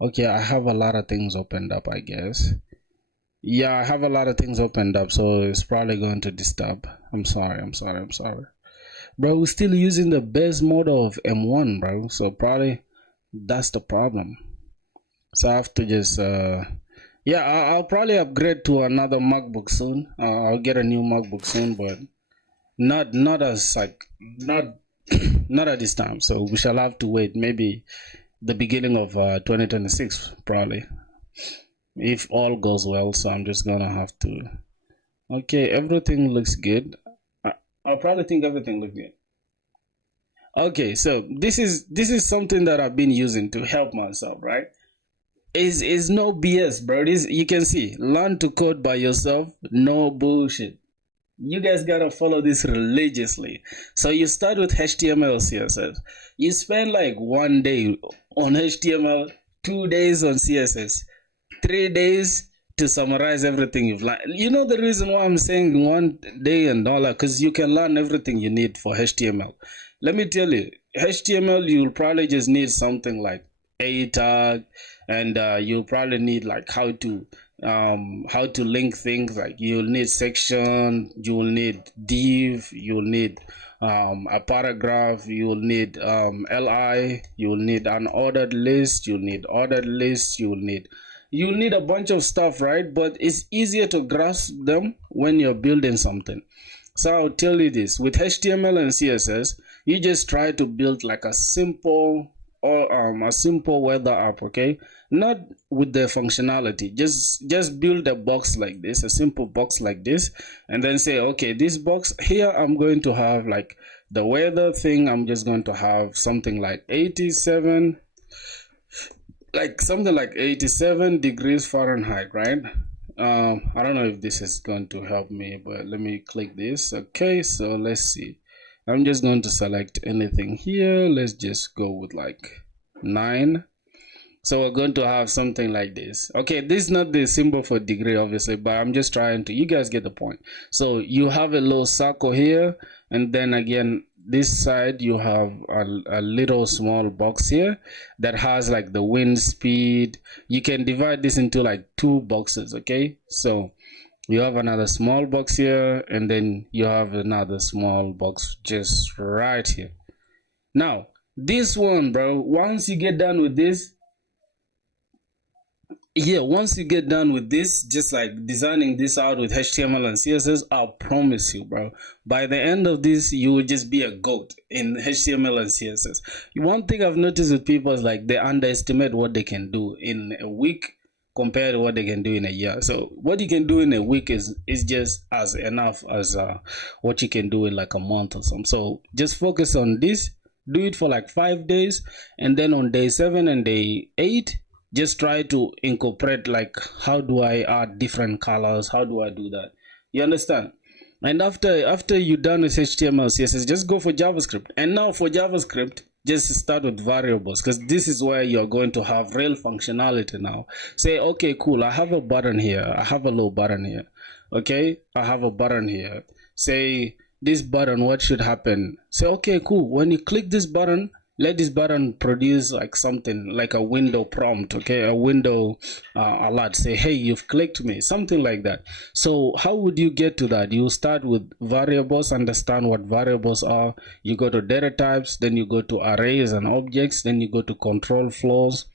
Okay, I have a lot of things opened up, I guess. Yeah, I have a lot of things opened up, so it's probably going to disturb. I'm sorry. Bro, we're still using the base model of M1, bro. So probably that's the problem. So I have to just, yeah, I'll probably upgrade to another MacBook soon. I'll get a new MacBook soon, but not as like, not at this time. So we shall have to wait. Maybe the beginning of 2026, probably. If all goes well, so I'm just gonna have to. Okay, everything looks good. I'll probably think everything looks good. Okay, so this is something that I've been using to help myself, right? Is no BS, bro. This you can see. Learn to code by yourself, no bullshit. You guys gotta follow this religiously. So you start with HTML, CSS. You spend like 1 day on HTML, 2 days on CSS. 3 days to summarize everything you've learned. You know the reason why I'm saying 1 day and all that, because you can learn everything you need for HTML. Let me tell you, HTML, you'll probably just need something like a tag, and you'll probably need like how to link things. Like you'll need section, you'll need div, you'll need a paragraph, you'll need li, you'll need an ordered list, you'll need you'll need a bunch of stuff, right? But it's easier to grasp them when you're building something. So I'll tell you this, with HTML and CSS, you just try to build like a simple weather app, okay? Not with the functionality. Just build a box like this, a simple box like this, and then say, okay, this box here, I'm going to have like the weather thing. I'm just going to have something like 87 degrees Fahrenheit, right? I don't know if this is going to help me, but let me click this. Okay, so let's see. I'm just going to select anything here. Let's just go with like 9. So we're going to have something like this. Okay, this is not the symbol for degree, obviously, but I'm just trying to, you guys get the point. So you have a little circle here, and then again, this side you have a little small box here that has like the wind speed. You can divide this into like 2 boxes, okay? So you have another small box here, and then you have another small box just right here. Now this one, bro, once you get done with this, just like designing this out with HTML and CSS, I'll promise you, bro, by the end of this, you will just be a goat in HTML and CSS. One thing I've noticed with people is like they underestimate what they can do in a week compared to what they can do in a year. So what you can do in a week is just as enough as what you can do in like a month or something. So just focus on this, do it for like 5 days, and then on day 7 and day 8, just try to incorporate like, how do I add different colors, how do I do that, you understand? And after you're done with HTML, CSS, just go for JavaScript. And now for JavaScript, just start with variables, because this is where you're going to have real functionality now. Say, okay, cool, I have a button here, I have a little button here, okay, I have a button here. Say, this button, what should happen? Say, okay, cool, when you click this button, let this button produce like something like a window prompt, okay, a window alert. Say, hey, you've clicked me, something like that. So how would you get to that? You start with variables, understand what variables are. You go to data types, then you go to arrays and objects, then you go to control flows.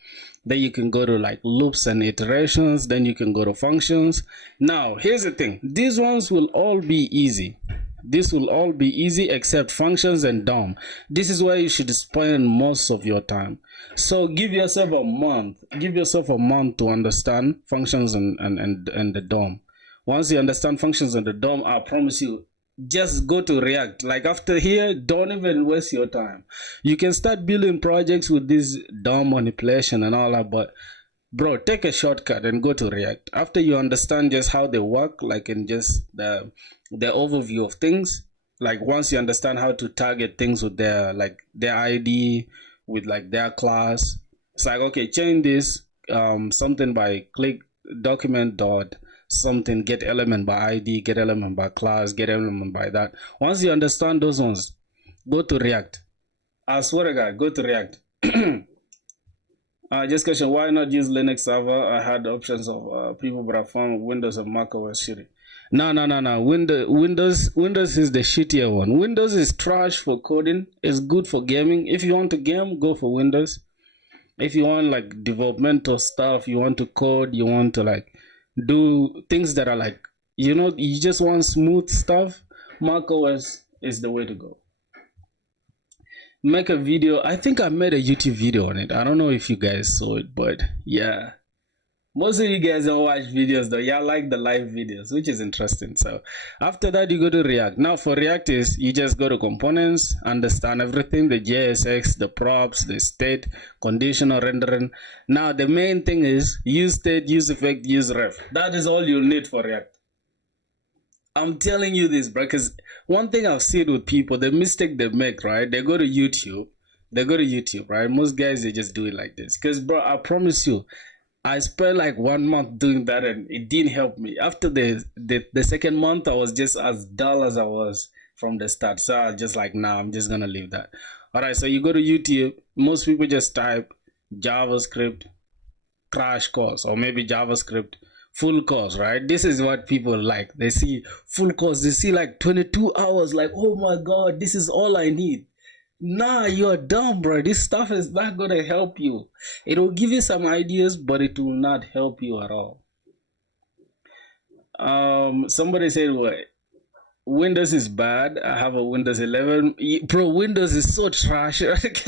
Then you can go to like loops and iterations, then you can go to functions. Now here's the thing, these ones will all be easy. This will all be easy except functions and DOM. This is where you should spend most of your time. So give yourself a month. Give yourself a month to understand functions and the DOM. Once you understand functions and the DOM, I promise you, just go to React. Like after here, don't even waste your time. You can start building projects with this DOM manipulation and all that, but bro, take a shortcut and go to React. After you understand just how they work, like in just the overview of things, like once you understand how to target things with their like their ID, with like their class, it's like, okay, change this something by click document dot something, get element by ID, get element by class, get element by that. Once you understand those ones, go to React. I swear to God, go to React. Just question, why not use Linux server? I had options of people, but I found Windows and Mac OS shitty. No. Windows is the shittier one. Windows is trash for coding. It's good for gaming. If you want to game, go for Windows. If you want like developmental stuff, you want to code, you want to like do things that are like, you know, you just want smooth stuff, Mac OS is the way to go. Make a video. I think I made a YouTube video on it. I don't know if you guys saw it, but yeah. Most of you guys don't watch videos though. Y'all like the live videos, which is interesting. So after that, you go to React. Now for React is, you just go to components, understand everything, the JSX, the props, the state, conditional rendering. Now the main thing is use state, use effect, use ref. That is all you'll need for React. I'm telling you this, bro, because one thing I've seen with people, the mistake they make, right? They go to YouTube, right? Most guys, they just do it like this. Because, bro, I promise you, I spent like 1 month doing that and it didn't help me. After the second month, I was just as dull as I was from the start. So I was just like, nah, I'm just going to leave that. All right, so you go to YouTube. Most people just type JavaScript crash course, or maybe JavaScript full course, right? This is what people like. They see full course, they see like 22 hours, like, oh my God, this is all I need. Nah, you're dumb, bro. This stuff is not gonna help you. It will give you some ideas, but it will not help you at all. Somebody said, what? Windows is bad. I have a Windows 11. Bro, Windows is so trash. Like,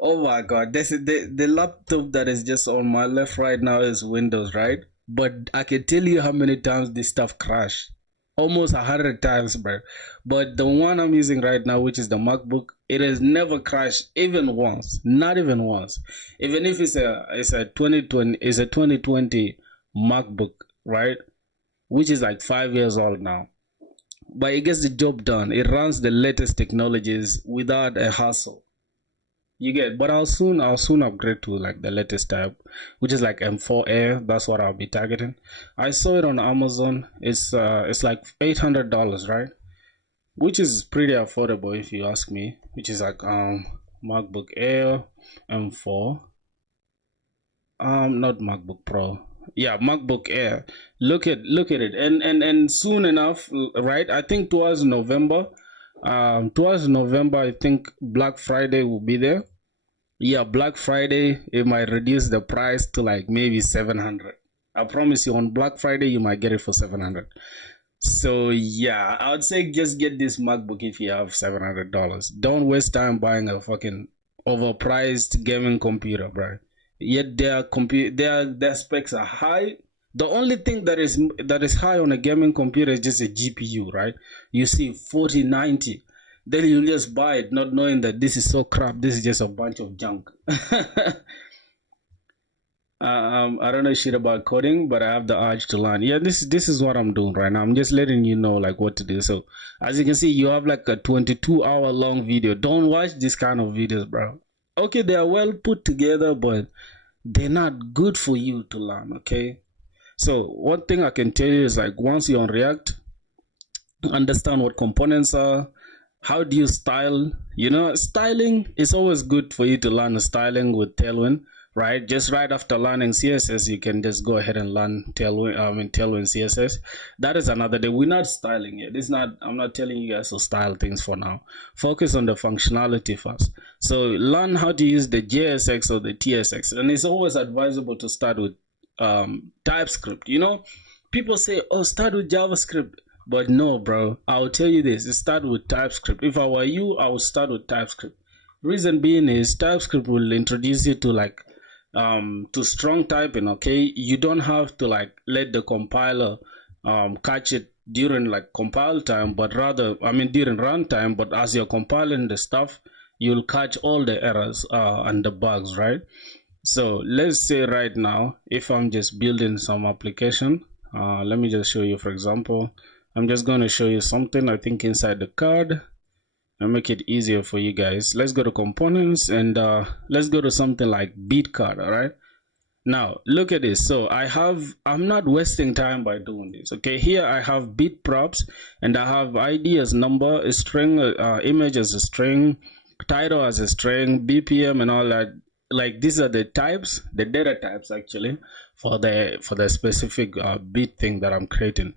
oh my God. This is the laptop that is just on my left right now is Windows, right? But I can tell you how many times this stuff crashed. Almost 100 times, bro. But the one I'm using right now, which is the MacBook, it has never crashed even once. Not even once. Even if it's a 2020 MacBook, right? Which is like 5 years old now. But it gets the job done. It runs the latest technologies without a hassle. You get, but I'll soon upgrade to like the latest type, which is like M4 Air. That's what I'll be targeting. I saw it on Amazon. It's like $800, right? Which is pretty affordable if you ask me. Which is like MacBook Air M4. Not MacBook Pro. Yeah, MacBook Air. Look at it, and soon enough, right? I think towards November, I think Black Friday will be there. Yeah, Black Friday, it might reduce the price to like maybe 700. I promise you, on Black Friday, you might get it for 700. So yeah, I would say just get this MacBook if you have $700. Don't waste time buying a fucking overpriced gaming computer, bro. yet their specs are high. The only thing that is high on a gaming computer is just a GPU, right? You see 4090, then you just buy it not knowing that this is so crap, this is just a bunch of junk. I don't know shit about coding, but I have the urge to learn. Yeah, this is what I'm doing right now. I'm just letting you know like what to do. So as you can see, you have like a 22-hour long video. Don't watch this kind of videos, bro. Okay, they are well put together, but they're not good for you to learn. Okay, so one thing I can tell you is like once you're on React, understand what components are. How do you style? You know, styling is always good for you to learn styling with Tailwind, right? Just right after learning CSS, you can just go ahead and learn Tailwind CSS. That is another day. We're not styling it. It's not. I'm not telling you guys to style things for now. Focus on the functionality first. So learn how to use the JSX or the TSX, and it's always advisable to start with TypeScript. You know, people say, "Oh, start with JavaScript." But no, bro, I'll tell you this, start with TypeScript. If I were you, I would start with TypeScript. Reason being is TypeScript will introduce you to like to strong typing. Okay, you don't have to like let the compiler catch it during like compile time, but rather during runtime. But as you're compiling the stuff, you'll catch all the errors and the bugs, right? So let's say right now, if I'm just building some application, let me just show you. For example, I'm just going to show you something I think inside the card and make it easier for you guys. Let's go to components and let's go to something like beat card. All right, now look at this. So I'm not wasting time by doing this. Okay, here I have beat props and I have ID as number, a string, image as a string, title as a string, BPM and all that. Like these are the types, the data types actually for the specific bit thing that I'm creating.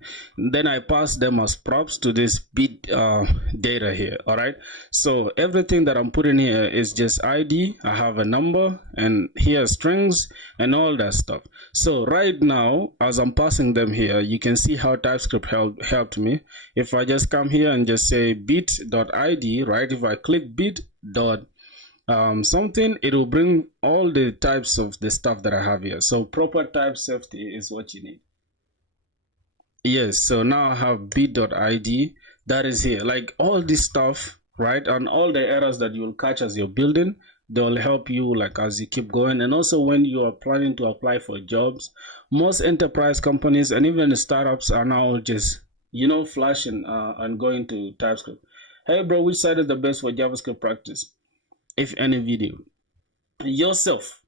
Then I pass them as props to this bit data here. All right, so everything that I'm putting here is just ID. I have a number and here strings and all that stuff. So right now, as I'm passing them here, you can see how TypeScript helped me. If I just come here and just say bit.id, right? If I click bit dot something, it will bring all the types of the stuff that I have here. So proper type safety is what you need. Yes, so now I have bit.id that is here, like all this stuff, right? And all the errors that you'll catch as you're building, they'll help you like as you keep going. And also when you are planning to apply for jobs, most enterprise companies and even the startups are now just, you know, flashing and going to TypeScript. Hey bro, which side is the best for JavaScript practice? If any video, yourself,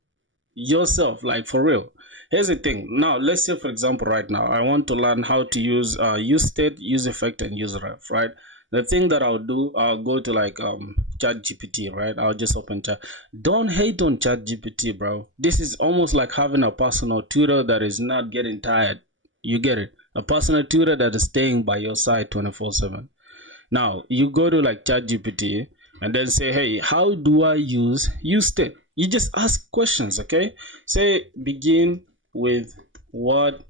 like for real. Here's the thing. Now let's say for example right now I want to learn how to use useState, useEffect and useRef, right? The thing that I'll do, I'll go to like ChatGPT, right? I'll just open chat. Don't hate on ChatGPT, bro. This is almost like having a personal tutor that is not getting tired. You get it? A personal tutor that is staying by your side 24/7. Now you go to like ChatGPT and then say, hey, how do I use useState? You just ask questions, okay? Say begin with what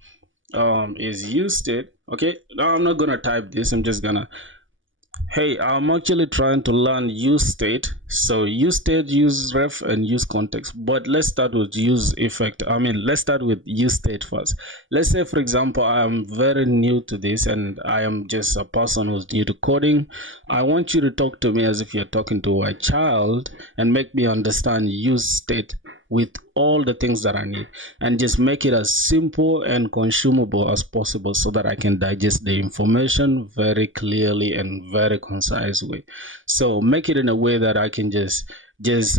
is useState. Okay, now I'm not gonna type this. I'm just gonna, hey, I'm actually trying to learn useState. So useState, useRef and useContext. But let's start with useEffect. Let's start with useState first. Let's say for example I'm very new to this and I am just a person who's new to coding. I want you to talk to me as if you're talking to a child and make me understand useState with all the things that I need, and just make it as simple and consumable as possible so that I can digest the information very clearly and very concise way. So make it in a way that I can just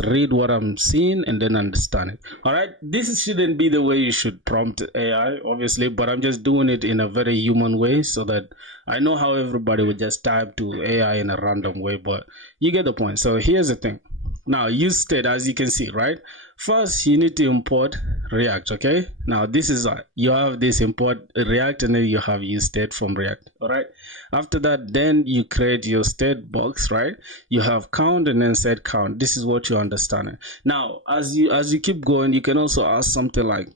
read what I'm seeing and then understand it. All right, this shouldn't be the way you should prompt AI obviously, but I'm just doing it in a very human way so that I know how everybody would just type to AI in a random way, but you get the point. So here's the thing. Now useState, as you can see, right? First you need to import React. Okay, now this is you have this import React and then you have useState from React. All right, after that then you create your state box, right? You have count and then set count. This is what you understand. Now as you keep going, you can also ask something like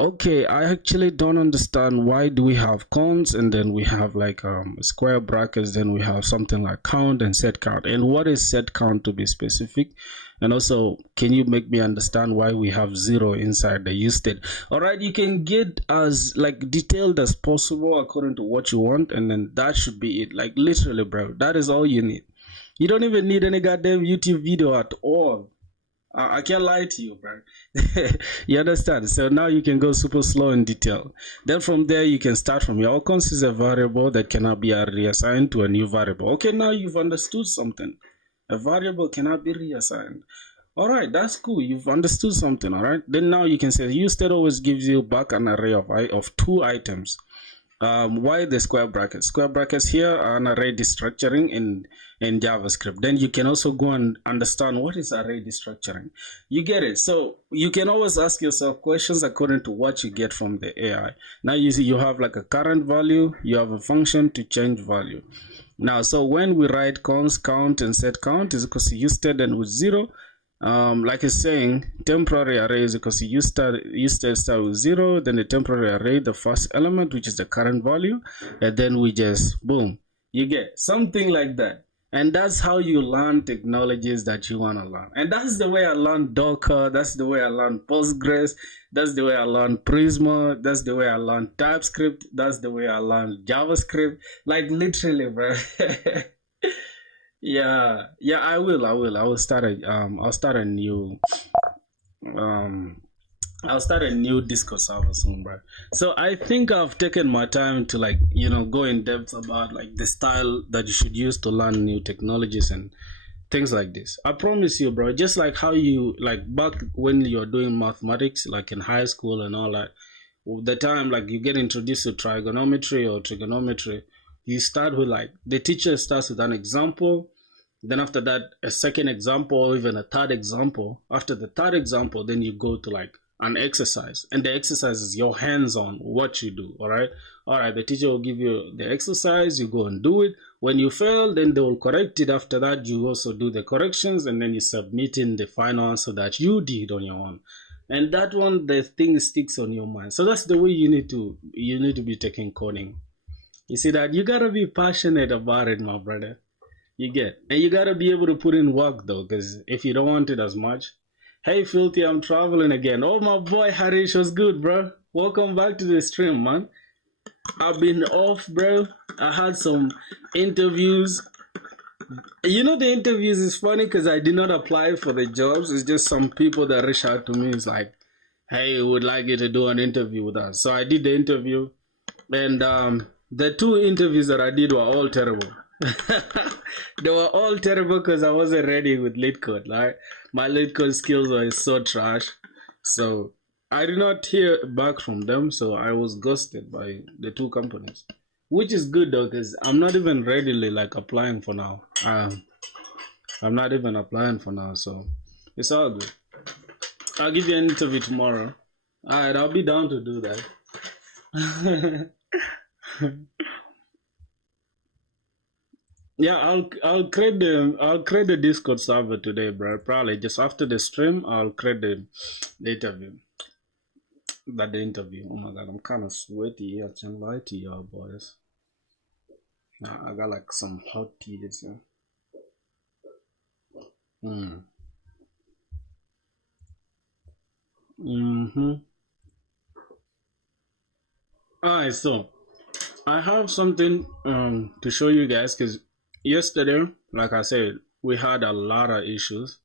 Okay, I actually don't understand why do we have cons and then we have like square brackets, then we have something like count and set count. And what is set count to be specific? And also, can you make me understand why we have zero inside the use state? All right, you can get as like detailed as possible according to what you want, and then that should be it. Like literally, bro, that is all you need. You don't even need any goddamn YouTube video at all. I can't lie to you, bro. You understand? So now you can go super slow in detail. Then from there, you can start from your cons is a variable that cannot be reassigned to a new variable. Okay, now you've understood something. A variable cannot be reassigned. All right, that's cool. You've understood something, all right? Then now you can say useState always gives you back an array of two items. Why the square brackets? Square brackets here are an array destructuring in JavaScript. Then you can also go and understand what is array destructuring. You get it. So you can always ask yourself questions according to what you get from the AI. Now you see you have like a current value, you have a function to change value. Now, so when we write cons count and set count is equal to useState and with 0, like it's saying, temporary array is equal to useState start with 0, then the temporary array, the first element, which is the current value, and then we just boom, you get something like that. And that's how you learn technologies that you want to learn. And that's the way I learned Docker. That's the way I learned Postgres. That's the way I learned Prisma. That's the way I learned TypeScript. That's the way I learned JavaScript. Like literally, bro. Yeah, I will start a new I'll start a new Discord server soon, bro. So I think I've taken my time to like, go in depth about like the style that you should use to learn new technologies and things like this. I promise you, bro, just like how you like back when you're doing mathematics, like in high school and all that, the time like you get introduced to trigonometry, you start with like the teacher starts with an example. Then after that, a second example or even a third example. After the third example, then you go to like an exercise, and the exercise is your hands on what you do. All right, the teacher will give you the exercise, you go and do it. When you fail, then they will correct it. After that, you also do the corrections, and then you submit in the final answer that you did on your own. And that one, the thing sticks on your mind. So that's the way you need to be taking coding. You see that you gotta be passionate about it, my brother. You get, and you gotta be able to put in work though, because if you don't want it as much. Hey Filthy, I'm traveling again. Oh my boy Harish, was good, bro. Welcome back to the stream, man. I've been off, bro. I had some interviews. The interviews is funny because I did not apply for the jobs. It's just some people that reach out to me. It's like, hey, we would like you to do an interview with us. So I did the interview, and the two interviews that I did were all terrible. They were all terrible because I wasn't ready with LeetCode. Like my LeetCode skills were so trash. So I did not hear back from them. So I was ghosted by the two companies, which is good though, because I'm not even readily like applying for now. I'm not even applying for now, so it's all good. I'll give you an interview tomorrow. All right, I'll be down to do that. Yeah, I'll create the Discord server today, bro. Probably just after the stream, I'll create the interview. The interview. Oh my god, I'm kind of sweaty. I can't lie to y'all boys. I got like some hot tea this year. Alright, so I have something to show you guys because yesterday, like I said, we had a lot of issues.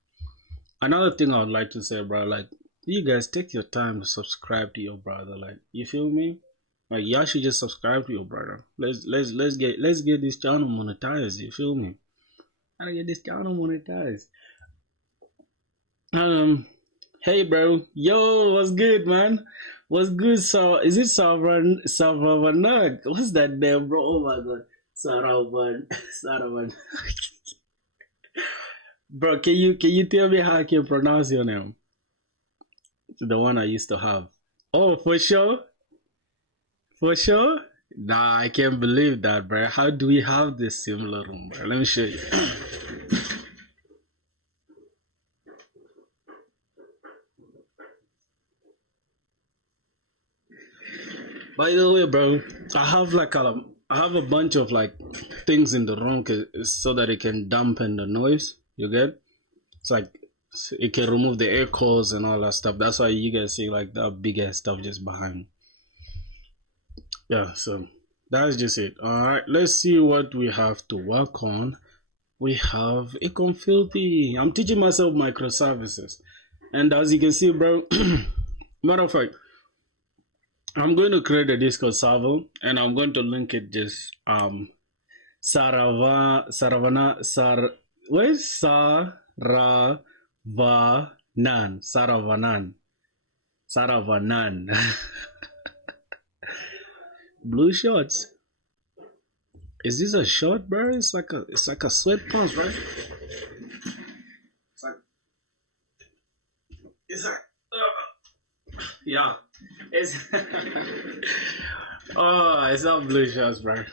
Another thing I would like to say, bro, like you guys take your time to subscribe to your brother. Like, you feel me? Like y'all should just subscribe to your brother. Let's get this channel monetized. You feel me? I gotta get this channel monetized. Hey bro, yo, what's good, man? What's good? So is it Saravan? What's that name, bro? Oh my god, Saravan. Bro, can you tell me how I can pronounce your name? It's the one I used to have. Oh, for sure. For sure? Nah, I can't believe that, bro. How do we have this similar room, bro? Let me show you. By the way, bro, I have a bunch of like things in the room so that it can dampen the noise. You get? It's like it can remove the echoes and all that stuff. That's why you guys see like that big ass stuff just behind. Yeah, so that's just it. All right, let's see what we have to work on. We have Econ Filthy. I'm teaching myself microservices, and as you can see, bro. Matter of fact, I'm going to create a Discord server, and I'm going to link it just Saravana Sar where's Saravanan blue shorts. Is this a short, bro? It's like a sweatpants, right? It's like yeah. It's oh, it's not blue shorts, bro.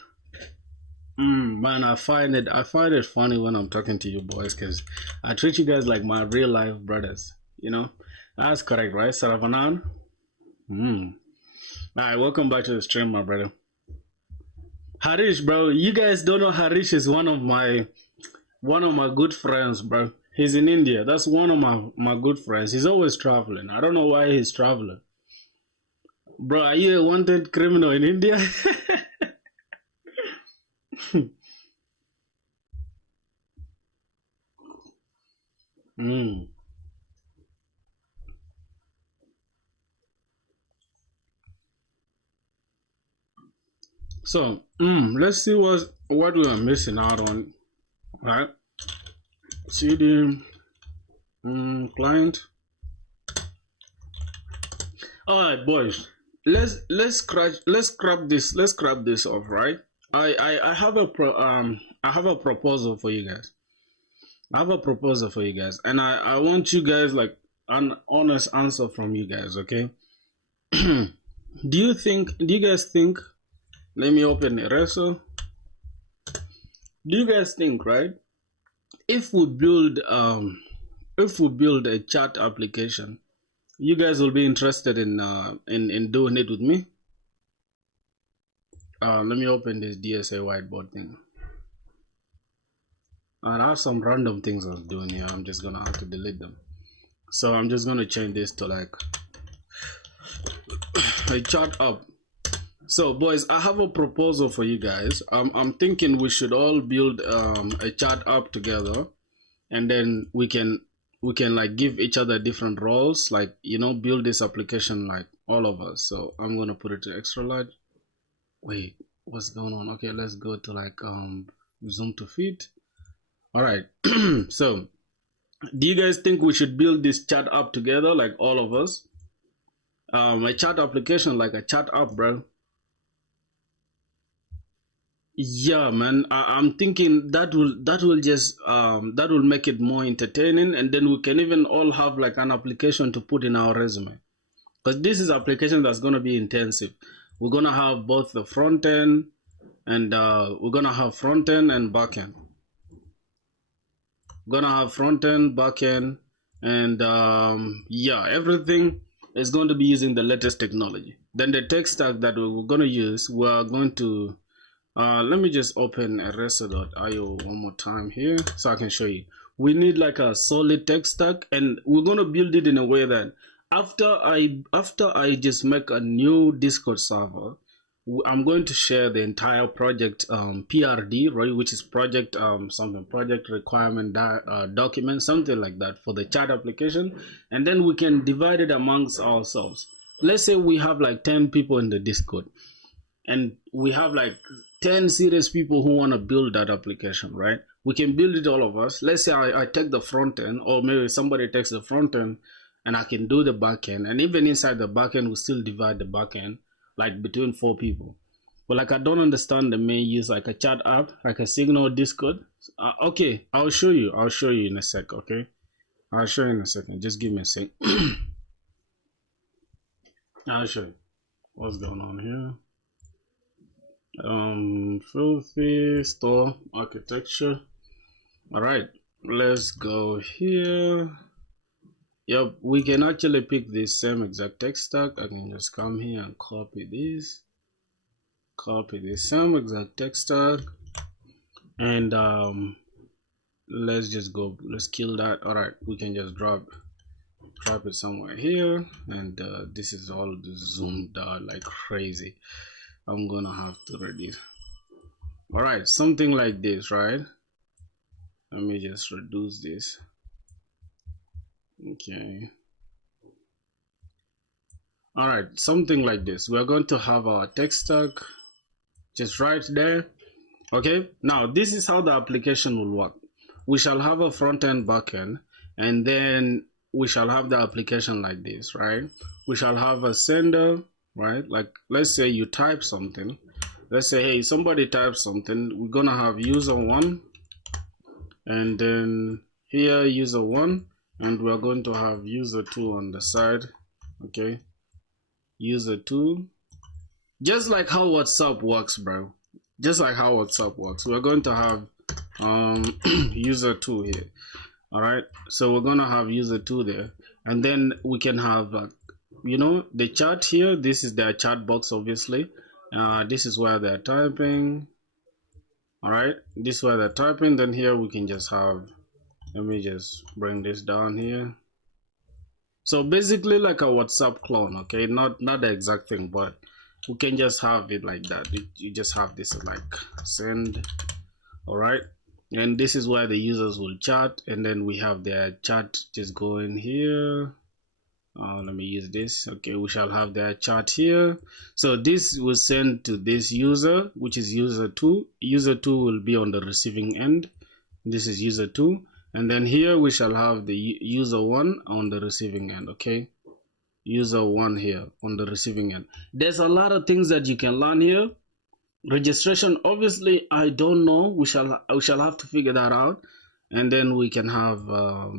Man, I find it funny when I'm talking to you boys because I treat you guys like my real life brothers. You know, that's correct, right, Saravanan? All right, welcome back to the stream, my brother. Harish, bro, you guys don't know Harish is one of my good friends, bro. He's in India. That's one of my good friends. He's always traveling. I don't know why he's traveling. Bro, are you a wanted criminal in India? So, let's see what we are missing out on. Right? See the client. All right, boys. Let's scrap this off, right? I have a proposal for you guys. I have a proposal for you guys, and I want you guys like an honest answer from you guys, okay? Do you guys think, let me open Eraser. Do you guys think, right? If we build a chat application, you guys will be interested in doing it with me? Let me open this DSA whiteboard thing. I have some random things I was doing here. I'm just gonna have to delete them. So I'm just gonna change this to like a chat up. So boys, I have a proposal for you guys. I'm thinking we should all build a chat app together, and then we can like give each other different roles, like, you know, build this application like all of us. So I'm gonna put it to extra large. Wait, what's going on? Okay, let's go to like zoom to fit. All right. So do you guys think we should build this chat app together, like all of us? A chat application, like a chat app, bro. Yeah, man. I'm thinking that will just that will make it more entertaining, and then we can even all have like an application to put in our resume. Because this is application that's gonna be intensive. We're gonna have both the front end and we're gonna have front end and back end. We're gonna have front end, back end, and yeah, everything is going to be using the latest technology. Then the tech stack that we're gonna use, we're going to let me just open eraser.io one more time here so I can show you. We need like a solid tech stack, and we're gonna build it in a way that after I just make a new Discord server, I'm going to share the entire project PRD, right, which is project project requirement document, something like that, for the chat application, and then we can divide it amongst ourselves. Let's say we have like 10 people in the Discord, and we have like 10 serious people who want to build that application, right? We can build it all of us. Let's say I take the front end, or maybe somebody takes the front end, and I can do the back end. And even inside the back end, we still divide the back end like between 4 people. But like, I don't understand the main use like a chat app, like a Signal, Discord. Okay, I'll show you in a sec. Okay, I'll show you in a second. Just give me a sec. I'll show you what's going on here. Filthy store architecture. All right, let's go here. Yep, we can actually pick this same exact tech stack. I can just come here and copy this. copy the same exact text tag, and let's just go, let's kill that. All right, we can just drop it somewhere here, and this is all zoomed out like crazy. I'm gonna have to reduce. All right, something like this, right? Let me just reduce this. Okay. All right, something like this. We're going to have our text tag just right there. Okay, now this is how the application will work. We shall have a front end, back end, and then we shall have the application like this, right? We shall have a sender, right? Like, let's say you type something. Let's say, hey, somebody types something. We're gonna have user 1, and then here user 1, and we're going to have user 2 on the side. Okay, user 2, just like how WhatsApp works, bro. Just like how WhatsApp works, we're going to have user 2 here. All right, so we're gonna have user 2 there, and then we can have you know, the chat here. This is their chat box, obviously. This is where they're typing. All right, this is where they're typing. Then here we can just have, let me just bring this down here. So basically like a WhatsApp clone, okay? Not the exact thing, but we can just have it like that. You just have this like send. All right, and this is where the users will chat, and then we have their chat just going here. Let me use this. Okay, we shall have their chat here. So this will send to this user, which is user 2. User 2 will be on the receiving end. This is user 2, and then here we shall have the user 1 on the receiving end. Okay, user 1 here on the receiving end. There's a lot of things that you can learn here. Registration, obviously I don't know. We shall have to figure that out, and then we can have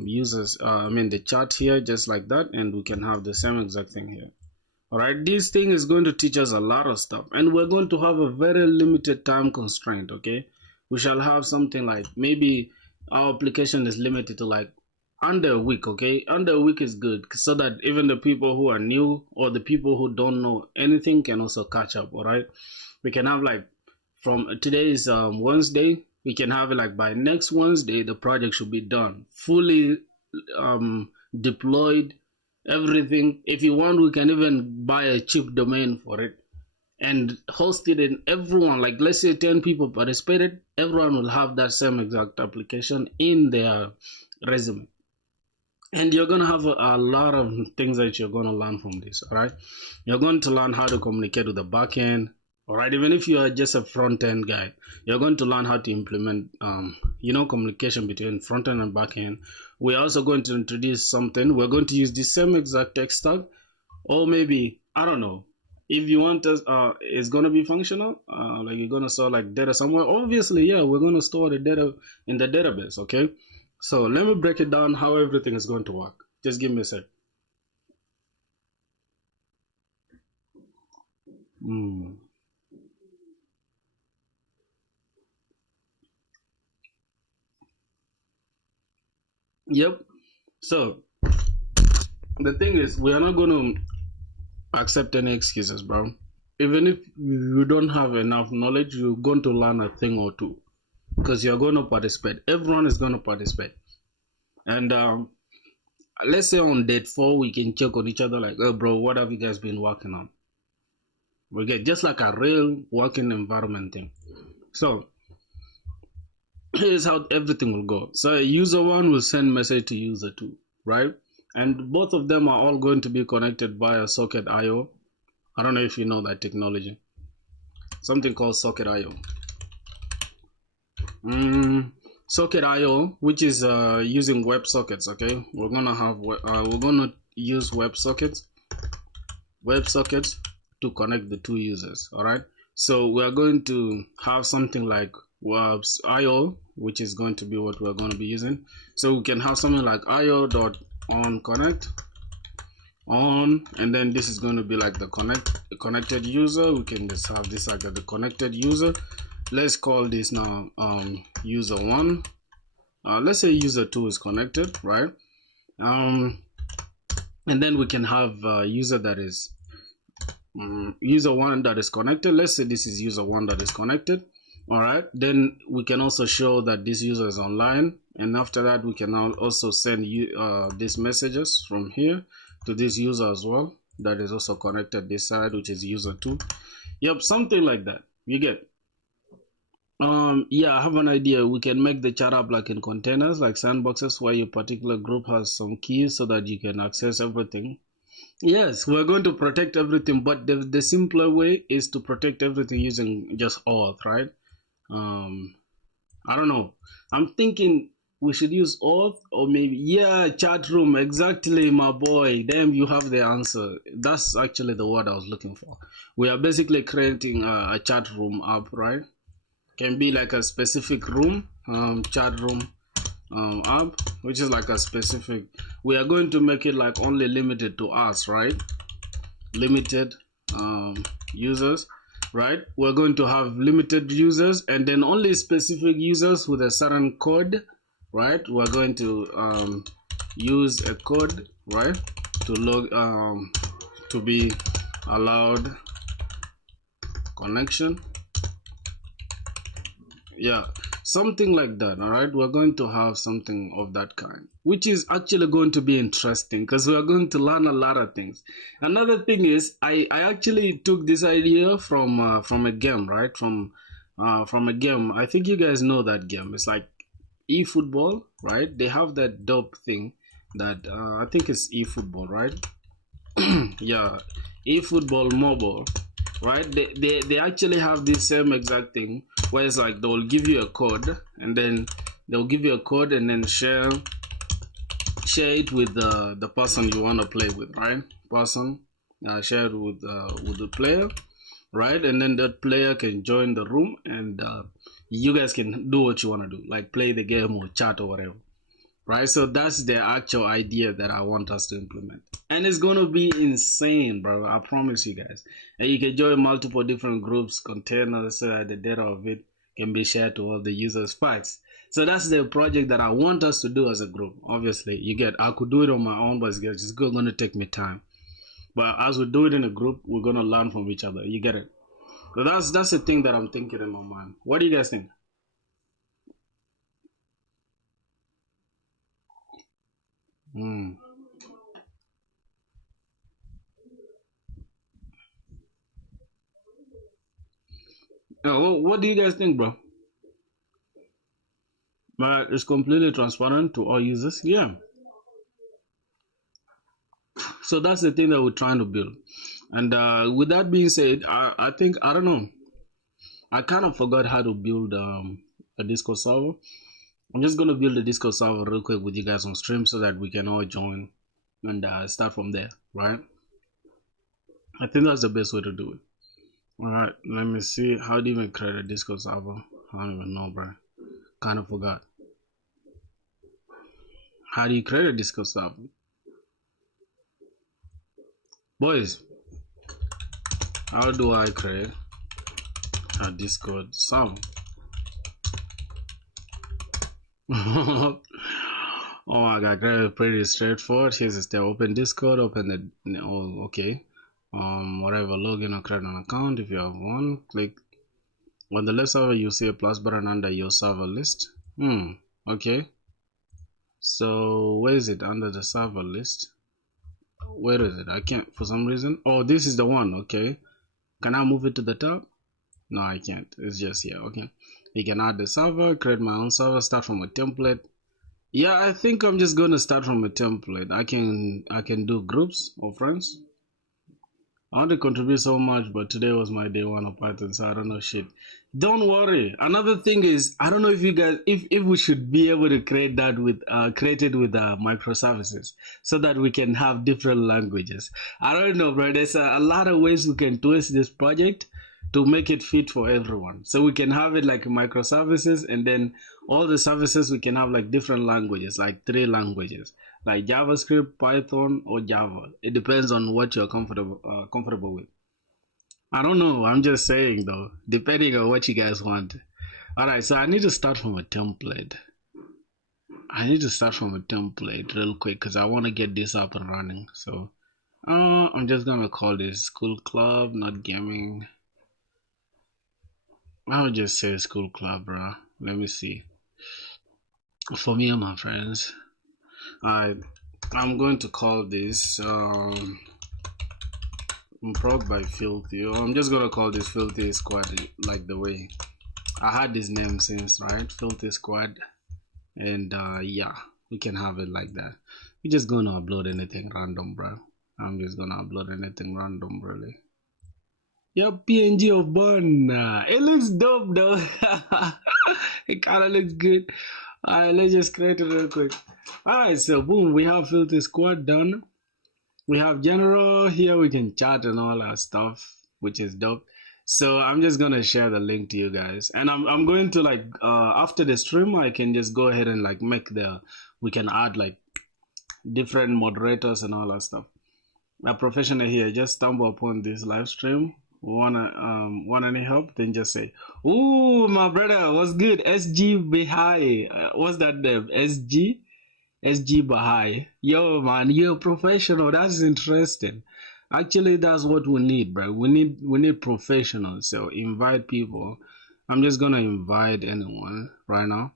users, I mean the chat here just like that, and we can have the same exact thing here. All right, this thing is going to teach us a lot of stuff, and we're going to have a very limited time constraint. Okay, we shall have something like, maybe our application is limited to like under a week. Okay, under a week is good, so that even the people who are new or the people who don't know anything can also catch up. All right, we can have like, from today is Wednesday, we can have it like by next Wednesday the project should be done, fully deployed, everything. If you want, we can even buy a cheap domain for it and host it, in everyone, like let's say 10 people participated, everyone will have that same exact application in their resume. And you're going to have a lot of things that you're going to learn from this. All right, you're going to learn how to communicate with the backend. All right, even if you are just a front-end guy, you're going to learn how to implement you know, communication between front-end and back-end. We're also going to introduce something. We're going to use the same exact text tag, or maybe, I don't know, if you want us, it's going to be functional, like you're going to store like data somewhere. Obviously, yeah, we're going to store the data in the database. Okay, so let me break it down how everything is going to work. Just give me a sec. Yep. So the thing is, we are not going to accept any excuses, bro. Even if you don't have enough knowledge, you're going to learn a thing or two, because you're going to participate. Everyone is going to participate. And let's say on date 4 we can check on each other like, oh bro, what have you guys been working on? We get just like a real working environment thing. So here's how everything will go. So user 1 will send message to user 2, right? And both of them are all going to be connected via Socket IO. I don't know if you know that technology. Something called Socket IO. Socket IO, which is using WebSockets. Okay, we're gonna use WebSockets to connect the two users. All right, so we are going to have something like Webs IO, which is going to be what we're going to be using. So we can have something like io.onConnect on, and then this is going to be like the connected user. We can just have this like the connected user. Let's call this now user 1. Let's say user 2 is connected, right? And then we can have user that is user one that is connected. Let's say this is user one that is connected. All right, then we can also show that this user is online, and after that we can now also send you these messages from here to this user as well that is also connected this side, which is user two. Yep, something like that. You get. Yeah, I have an idea. We can make the chat up like in containers, like sandboxes, where your particular group has some keys so that you can access everything. Yes, we're going to protect everything, but the simpler way is to protect everything using just auth, right? Um, I don't know. I'm thinking we should use auth or maybe, yeah, chat room. Exactly, my boy. Damn, you have the answer. That's actually the word I was looking for. We are basically creating a chat room app, right? Can be like a specific room, chat room app, which is like a specific. We are going to make it like only limited to us, right? Limited users, right? We're going to have limited users and then only specific users with a certain code, right? We're going to use a code, right, to log to be allowed connection. Yeah, something like that. All right, we're going to have something of that kind, which is actually going to be interesting because we are going to learn a lot of things. Another thing is I actually took this idea from a game, right? From a game. I think you guys know that game. It's like eFootball, right? They have that dope thing that I think it's eFootball, right? Yeah, eFootball mobile, right? They actually have this same exact thing where it's like they'll give you a code and then they'll give you a code and then share it with the person you want to play with, right? Person share it with the player, right? And then that player can join the room and you guys can do what you want to do, like play the game or chat or whatever, right? So that's the actual idea that I want us to implement. And it's gonna be insane, bro. I promise you guys. And you can join multiple different groups, containers, so that the data of it can be shared to all the users fast. So that's the project that I want us to do as a group. Obviously, you get I could do it on my own, but it's just gonna take me time. But as we do it in a group, we're gonna learn from each other. You get it? So that's the thing that I'm thinking in my mind. What do you guys think? Hmm. What do you guys think, bro? But it's completely transparent to all users. Yeah. So that's the thing that we're trying to build. And with that being said, I think I don't know. I kind of forgot how to build a Discord server. I'm just gonna build a Discord server real quick with you guys on stream so that we can all join and start from there, right? I think that's the best way to do it. All right, let me see. How do you even create a Discord server? I don't even know, bro. Kind of forgot. How do you create a Discord server? Boys, how do I create a Discord server? Oh my god, pretty straightforward. Here's a step. Open Discord, open the oh okay. Whatever, login or create an account. If you have one, click on the left server, you see a plus button under your server list. Okay. So where is it under the server list? Where is it? I can't for some reason. Oh, this is the one. Okay. Can I move it to the top? No, I can't. It's just here. Okay. You can add the server, create my own server, start from a template. Yeah, I think I'm just gonna start from a template. I can do groups or friends. I want to contribute so much, but today was my day one of Python, so I don't know shit. Don't worry. Another thing is, I don't know if you guys, if we should be able to create that with, created with microservices, so that we can have different languages. I don't know, bro. There's a lot of ways we can twist this project to make it fit for everyone. So we can have it like microservices, and then all the services we can have like different languages, like 3 languages, like JavaScript, Python, or Java. It depends on what you're comfortable with. I don't know. I'm just saying though, depending on what you guys want. All right, so I need to start from a template. I need to start from a template real quick because I want to get this up and running. So I'm just gonna call this school club, not gaming. I'll just say school club, bro. Let me see. For me and my friends, I'm going to call this Prog by Filthy. I'm just gonna call this Filthy Squad, like the way I had this name since, right? Filthy Squad, and yeah, we can have it like that. We're just gonna upload anything random, bro. I'm just gonna upload anything random, really. Yep, PNG of Bun. It looks dope though. It kind of looks good. Alright, let's just create it real quick. Alright, so boom, we have Filthy Squad done. We have General here. We can chat and all that stuff, which is dope. So I'm just gonna share the link to you guys, and I'm going to like after the stream, I can just go ahead and like we can add like different moderators and all that stuff. A professional here just stumble upon this live stream. Want any help? Then just say, "Ooh, my brother, what's good?" SG Bahai. What's that name? SG Bahai. Yo, man, you're a professional. That's interesting. Actually, that's what we need, bro. We need professionals. So invite people. I'm just gonna invite anyone right now.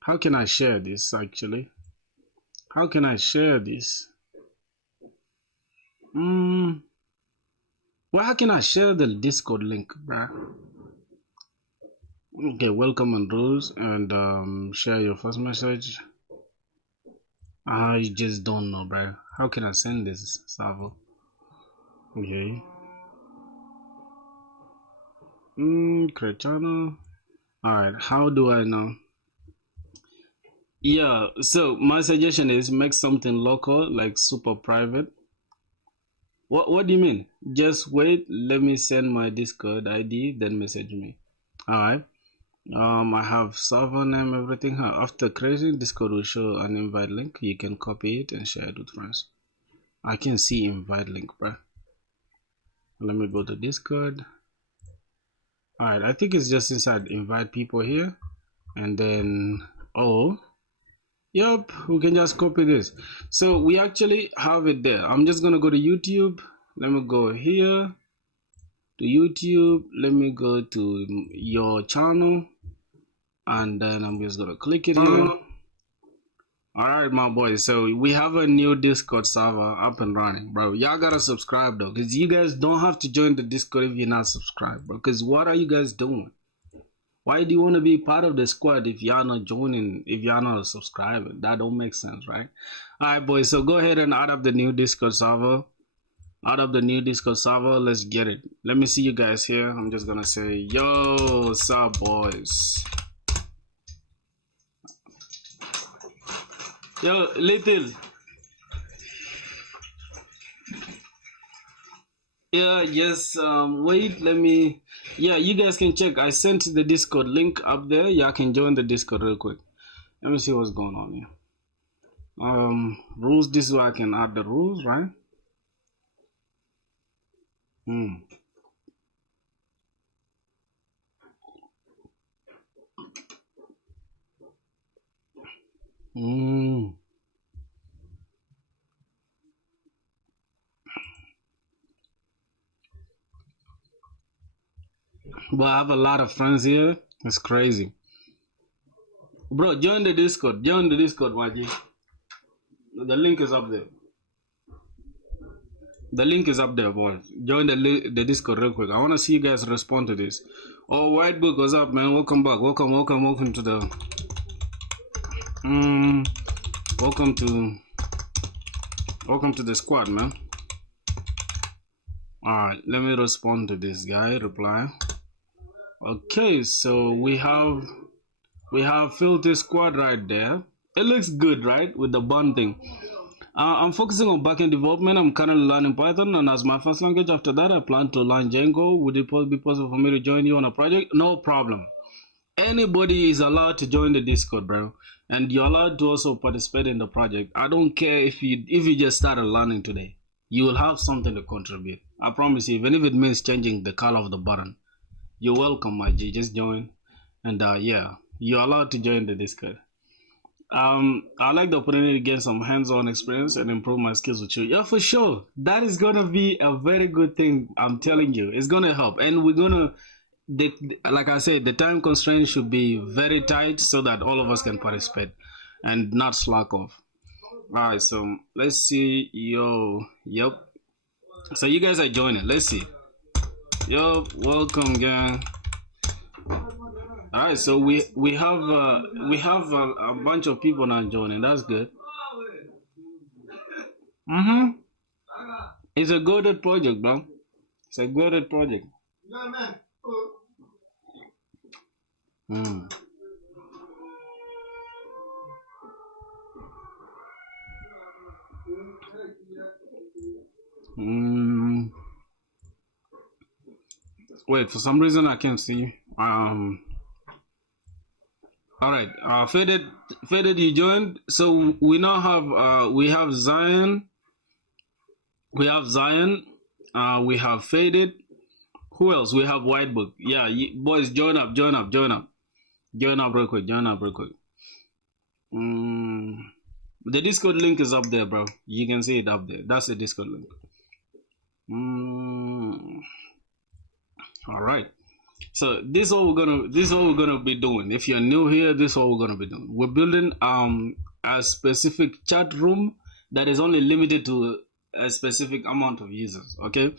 How can I share this? Actually, how can I share this? Well, how can I share the Discord link, bruh? Okay, welcome and rules, and share your first message. I just don't know, bruh. How can I send this, Savo? Okay. Create channel. Alright, how do I know? Yeah, so my suggestion is make something local, like super private. What do you mean? Just wait, let me send my Discord ID, then message me. Alright. I have server name, everything. After creating, Discord will show an invite link. You can copy it and share it with friends. I can see invite link, bro. Let me go to Discord. Alright, I think it's just inside invite people here. And then, yep, we can just copy this. So we actually have it there. I'm just gonna go to YouTube. Let me go here to YouTube. Let me go to your channel, and then I'm just gonna click it here. Alright, my boys, so we have a new Discord server up and running, bro. Y'all gotta subscribe though, because you guys don't have to join the Discord if you're not subscribed, bro. Because what are you guys doing? Why do you want to be part of the squad if y'all not joining, if y'all not subscribing? That don't make sense, right? Alright, boys, so go ahead and add up the new Discord server. Add up the new Discord server. Let's get it. Let me see you guys here. I'm just gonna say, yo, what's up, boys? Yo, Little. Yeah, yes, wait, let me, yeah, you guys can check. I sent the Discord link up there. Y'all can join the Discord real quick. Let me see what's going on here. Rules, this is where I can add the rules, right? But I have a lot of friends here. It's crazy. Bro, join the Discord. Join the Discord, Maji. The link is up there. The link is up there, boys. Join the Discord real quick. I want to see you guys respond to this. Oh, White Book, what's up, man? Welcome back. Welcome to the... Welcome to the squad, man. Alright, let me respond to this guy. Reply. Okay, so we have Filthy Squad right there. It looks good, right? With the bun thing. I'm focusing on backend development. I'm currently learning Python, and as my first language, after that, I plan to learn Django. Would it be possible for me to join you on a project? No problem. Anybody is allowed to join the Discord, bro, and you're allowed to also participate in the project. I don't care if you just started learning today. You will have something to contribute. I promise you, even if it means changing the color of the button. You're welcome, my G. Just join, and yeah, you're allowed to join the Discord. I like the opportunity to get some hands-on experience and improve my skills with you. Yeah, for sure. That is gonna be a very good thing. I'm telling you, it's gonna help, and we're gonna. Like I said, the time constraint should be very tight so that all of us can participate and not slack off. All right, so let's see. Yep. So you guys are joining. Let's see. Yo, welcome, gang. All right, so we have a bunch of people now joining. That's good. Mm-hmm. It's a good project, bro. It's a good project. Mm. Mm. Wait, for some reason I can't see. All right. Faded, you joined. So we now have we have Zion. We have Zion. We have Faded. Who else? We have White Book. Yeah, boys, join up, join up, join up, join up real quick, join up real quick. The Discord link is up there, bro. You can see it up there. That's the Discord link. All right. So this is all we're gonna be doing. If you're new here, this is all we're gonna be doing. We're building a specific chat room that is only limited to a specific amount of users. Okay,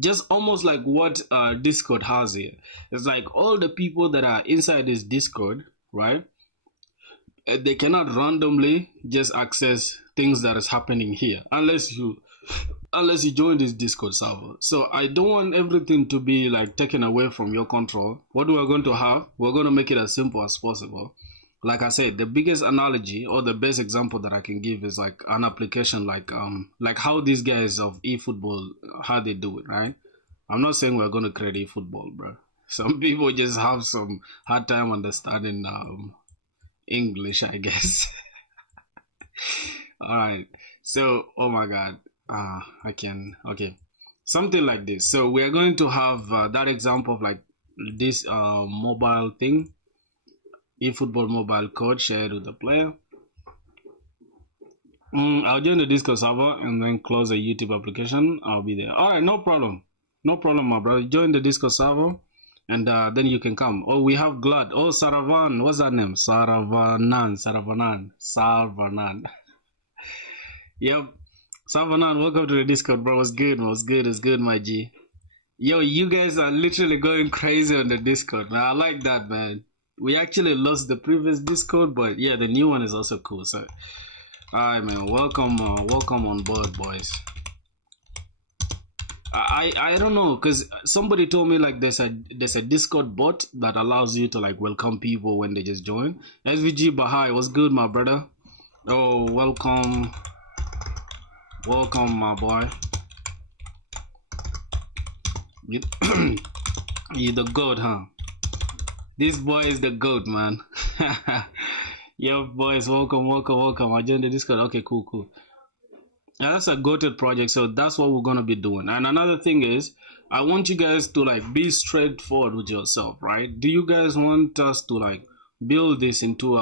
just almost like what Discord has here. It's like all the people that are inside this Discord, right? They cannot randomly just access things that is happening here unless you join this Discord server. So I don't want everything to be like taken away from your control. What we're going to have, we're going to make it as simple as possible. Like I said, the biggest analogy or the best example that I can give is like an application like how these guys of eFootball, how they do it, right? I'm not saying we're going to create eFootball, bro. Some people just have some hard time understanding English, I guess. All right. So, oh my God. Okay. Something like this. So we are going to have that example of like this mobile thing. eFootball mobile code shared with the player. I'll join the Discord server and then close the YouTube application. I'll be there. All right. No problem. No problem, my brother. Join the Discord server. And then you can come. Oh, we have Glad. Oh, Saravan. What's that name? Saravanan. Yep. Savanan, welcome to the Discord, bro. What's good? What's good, my G? Yo, you guys are literally going crazy on the Discord, man. I like that, man. We actually lost the previous Discord, but yeah, the new one is also cool. So, alright, man. Welcome on board, boys. I don't know, because somebody told me like there's a Discord bot that allows you to like welcome people when they just join. SVG Bahai, what's good, my brother? Oh, welcome, my boy. You the goat, huh? This boy is the goat, man. Yo, boys, welcome. I joined the Discord. Okay, cool. Yeah, that's a goated project, so that's what we're gonna be doing. And another thing is, I want you guys to like be straightforward with yourself, right? Do you guys want us to like build this into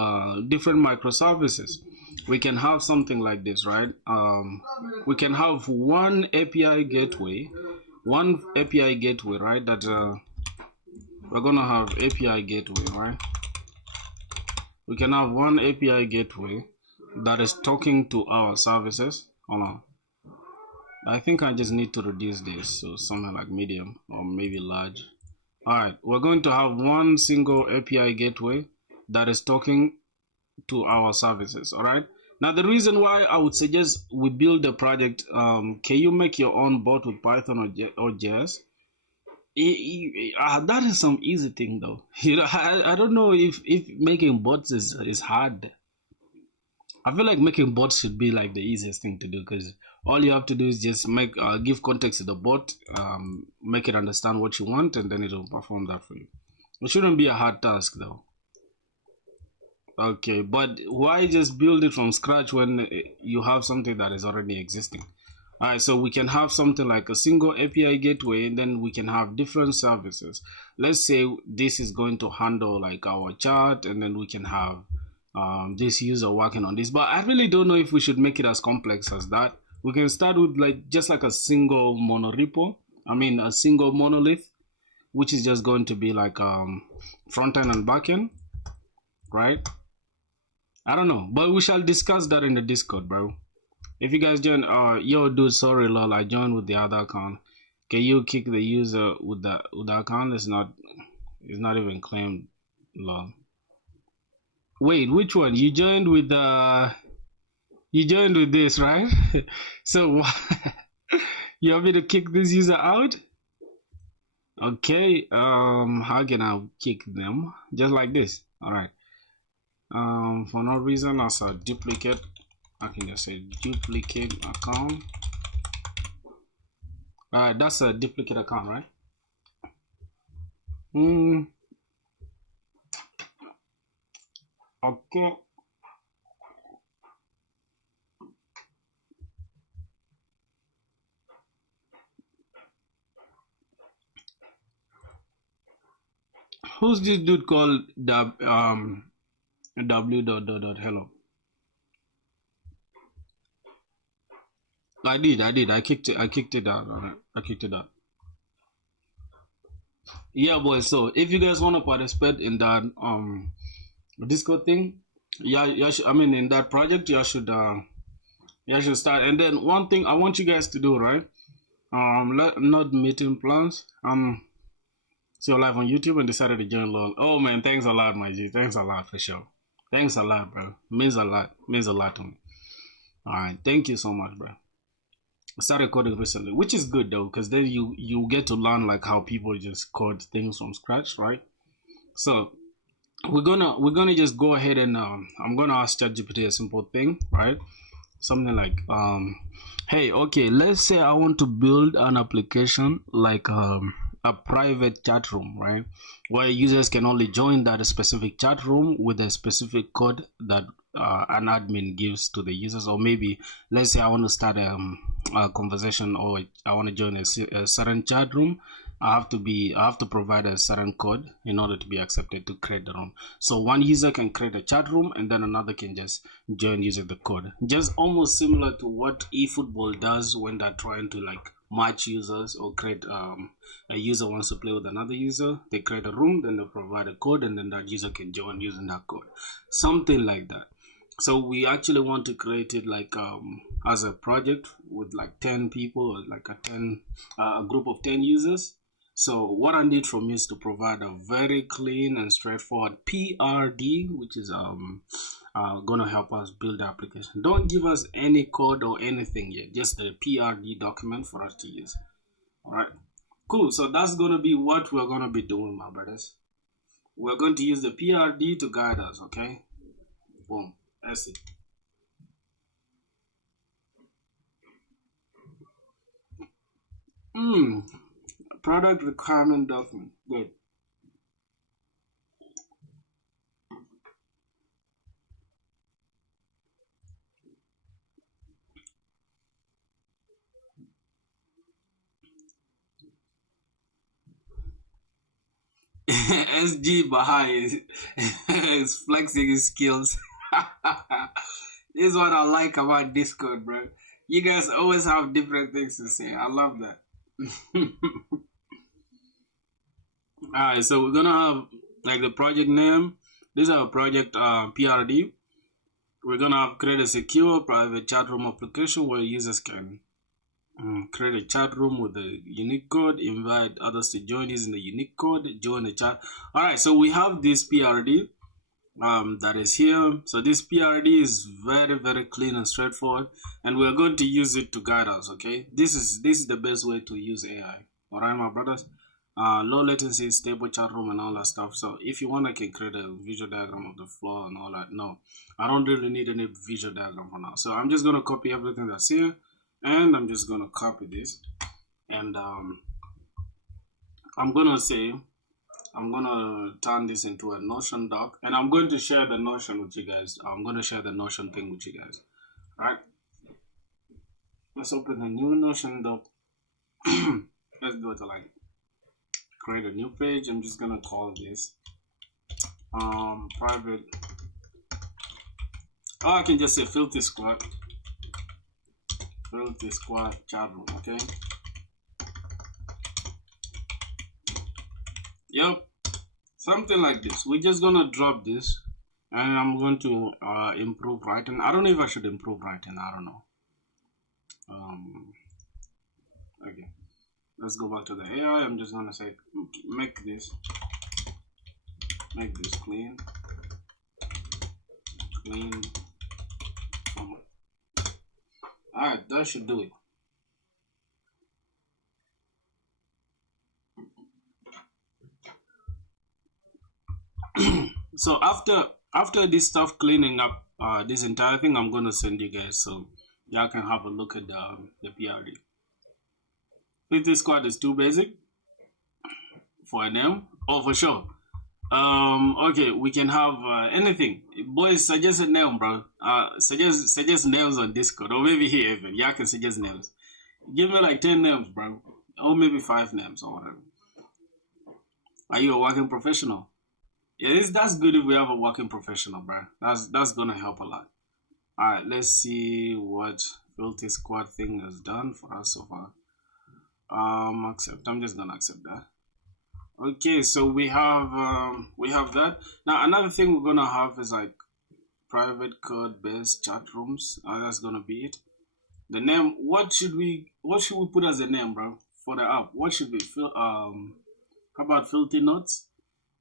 different microservices? We can have something like this, right? We can have one API gateway, right? That we're gonna have API gateway, right? We can have one API gateway that is talking to our services. Hold on. I think I just need to reduce this so something like medium or maybe large. Alright, we're going to have one single API gateway that is talking to our services. Alright. Now the reason why I would suggest we build a project, can you make your own bot with Python or JS? That is some easy thing though. You know, I don't know if making bots is hard. I feel like making bots should be like the easiest thing to do, because all you have to do is just give context to the bot, make it understand what you want, and then it will perform that for you. It shouldn't be a hard task though. Okay, but why just build it from scratch when you have something that is already existing? Alright, so we can have something like a single API gateway, and then we can have different services. Let's say this is going to handle like our chat, and then we can have this user working on this. But I really don't know if we should make it as complex as that. We can start with like just like a single monorepo. I mean a single monolith, which is just going to be like front end and back end, right? I don't know, but we shall discuss that in the Discord, bro. If you guys join, yo, dude, sorry, lol, I joined with the other account. Can you kick the user with the account? It's not even claimed, lol. Wait, which one? You joined with the? You joined with this, right? So you want me to kick this user out? Okay. How can I kick them? Just like this. All right. For no reason, as a duplicate, I can just say duplicate account. That's a duplicate account, right? Okay. Who's this dude called w.hello? I did. I kicked it out. I kicked it out. Yeah, boys. So if you guys want to participate in that Discord thing, yeah, I mean in that project, you should start. And then one thing I want you guys to do, right? Not meeting plans. See you live on YouTube and decided to join LOL. Oh man, thanks a lot, my G. Thanks a lot for sure. Thanks a lot, bro. Means a lot. Means a lot to me. All right, thank you so much, bro. I started coding recently, which is good though, because then you get to learn like how people just code things from scratch, right? So we're gonna just go ahead and I'm gonna ask ChatGPT a simple thing, right? Something like hey, okay, let's say I want to build an application like a private chat room, right, where users can only join that specific chat room with a specific code that an admin gives to the users. Or maybe let's say I want to start a conversation, or I want to join a certain chat room. I have to provide a certain code in order to be accepted to create the room. So one user can create a chat room and then another can just join using the code. Just almost similar to what eFootball does when they're trying to like match users or create a user wants to play with another user. They create a room, then they provide a code, and then that user can join using that code. Something like that. So we actually want to create it like as a project with like 10 people, or like a group of 10 users. So what I need from you is to provide a very clean and straightforward PRD, which is gonna help us build the application. Don't give us any code or anything yet, just the PRD document for us to use. All right, cool. So that's gonna be what we're gonna be doing, my brothers. We're going to use the PRD to guide us. Okay, boom. That's it. Product requirement document. Good. SG Bahai is flexing his skills. This is what I like about Discord, bro. You guys always have different things to say. I love that. Alright, so we're gonna have like the project name. This is our project PRD. We're gonna have create a secure private chat room application where users can create a chat room with a unique code, invite others to join using the unique code, join the chat. All right, so we have this PRD that is here. So this PRD is very clean and straightforward, and we're going to use it to guide us. Okay, this is the best way to use AI. All right, my brothers. Low latency, stable chat room, and all that stuff. So if you want, I can create a visual diagram of the flow and all that. No, I don't really need any visual diagram for now. So I'm just gonna copy everything that's here, and I'm just gonna copy this, and I'm gonna turn this into a Notion doc, and I'm going to share the Notion with you guys. I'm gonna share the Notion thing with you guys. All right, let's open a new Notion doc. Let's do it like create a new page. I'm just gonna call this private or I can just say filthy squad chat room. Okay. Yep. Something like this. We're just gonna drop this, and I'm going to improve writing. I don't know if I should improve writing. I don't know. Okay. Let's go back to the AI. I'm just gonna say make this clean. Alright, that should do it. So after this stuff cleaning up this entire thing, I'm gonna send you guys so y'all can have a look at the PRD. If this squad is too basic for a name, oh for sure. Okay, we can have anything. Boys, suggest a name, bro. Suggest names on Discord, or maybe here even. Y'all can suggest names. Give me like 10 names, bro, or maybe 5 names or whatever. Are you a working professional? Yeah, that's good if we have a working professional, bro. That's gonna help a lot. All right, let's see what Filthy Squad thing has done for us so far. Accept. I'm just gonna accept that. Okay, so we have that. Now another thing we're gonna have is like private code based chat rooms. That's gonna be it. The name. What should we put as a name, bro, for the app? What should we feel? How about Filthy Notes?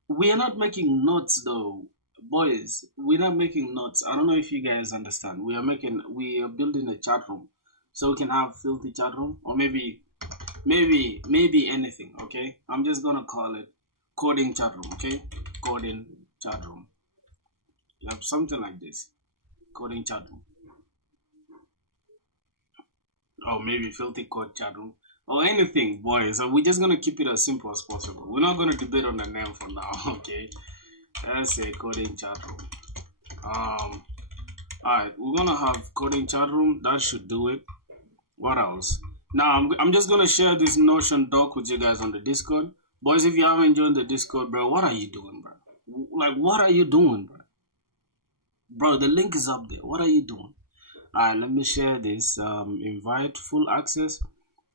We are not making notes though, boys. We're not making notes. I don't know if you guys understand. We are building a chat room, so we can have Filthy chat room, or maybe anything. Okay, I'm just gonna call it coding chat room. Okay, coding chat room. You have something like this, coding chat room, or maybe Filthy code chat room, or anything, boys. So we're just gonna keep it as simple as possible. We're not gonna debate on the name for now. Okay, let's say coding chat room. Alright, we're gonna have coding chat room. That should do it. What else? Now I'm just gonna share this Notion doc with you guys on the Discord. Boys, if you haven't joined the Discord, bro, what are you doing, bro? Like, what are you doing, bro? Bro, the link is up there. What are you doing? Alright, let me share this. Invite full access.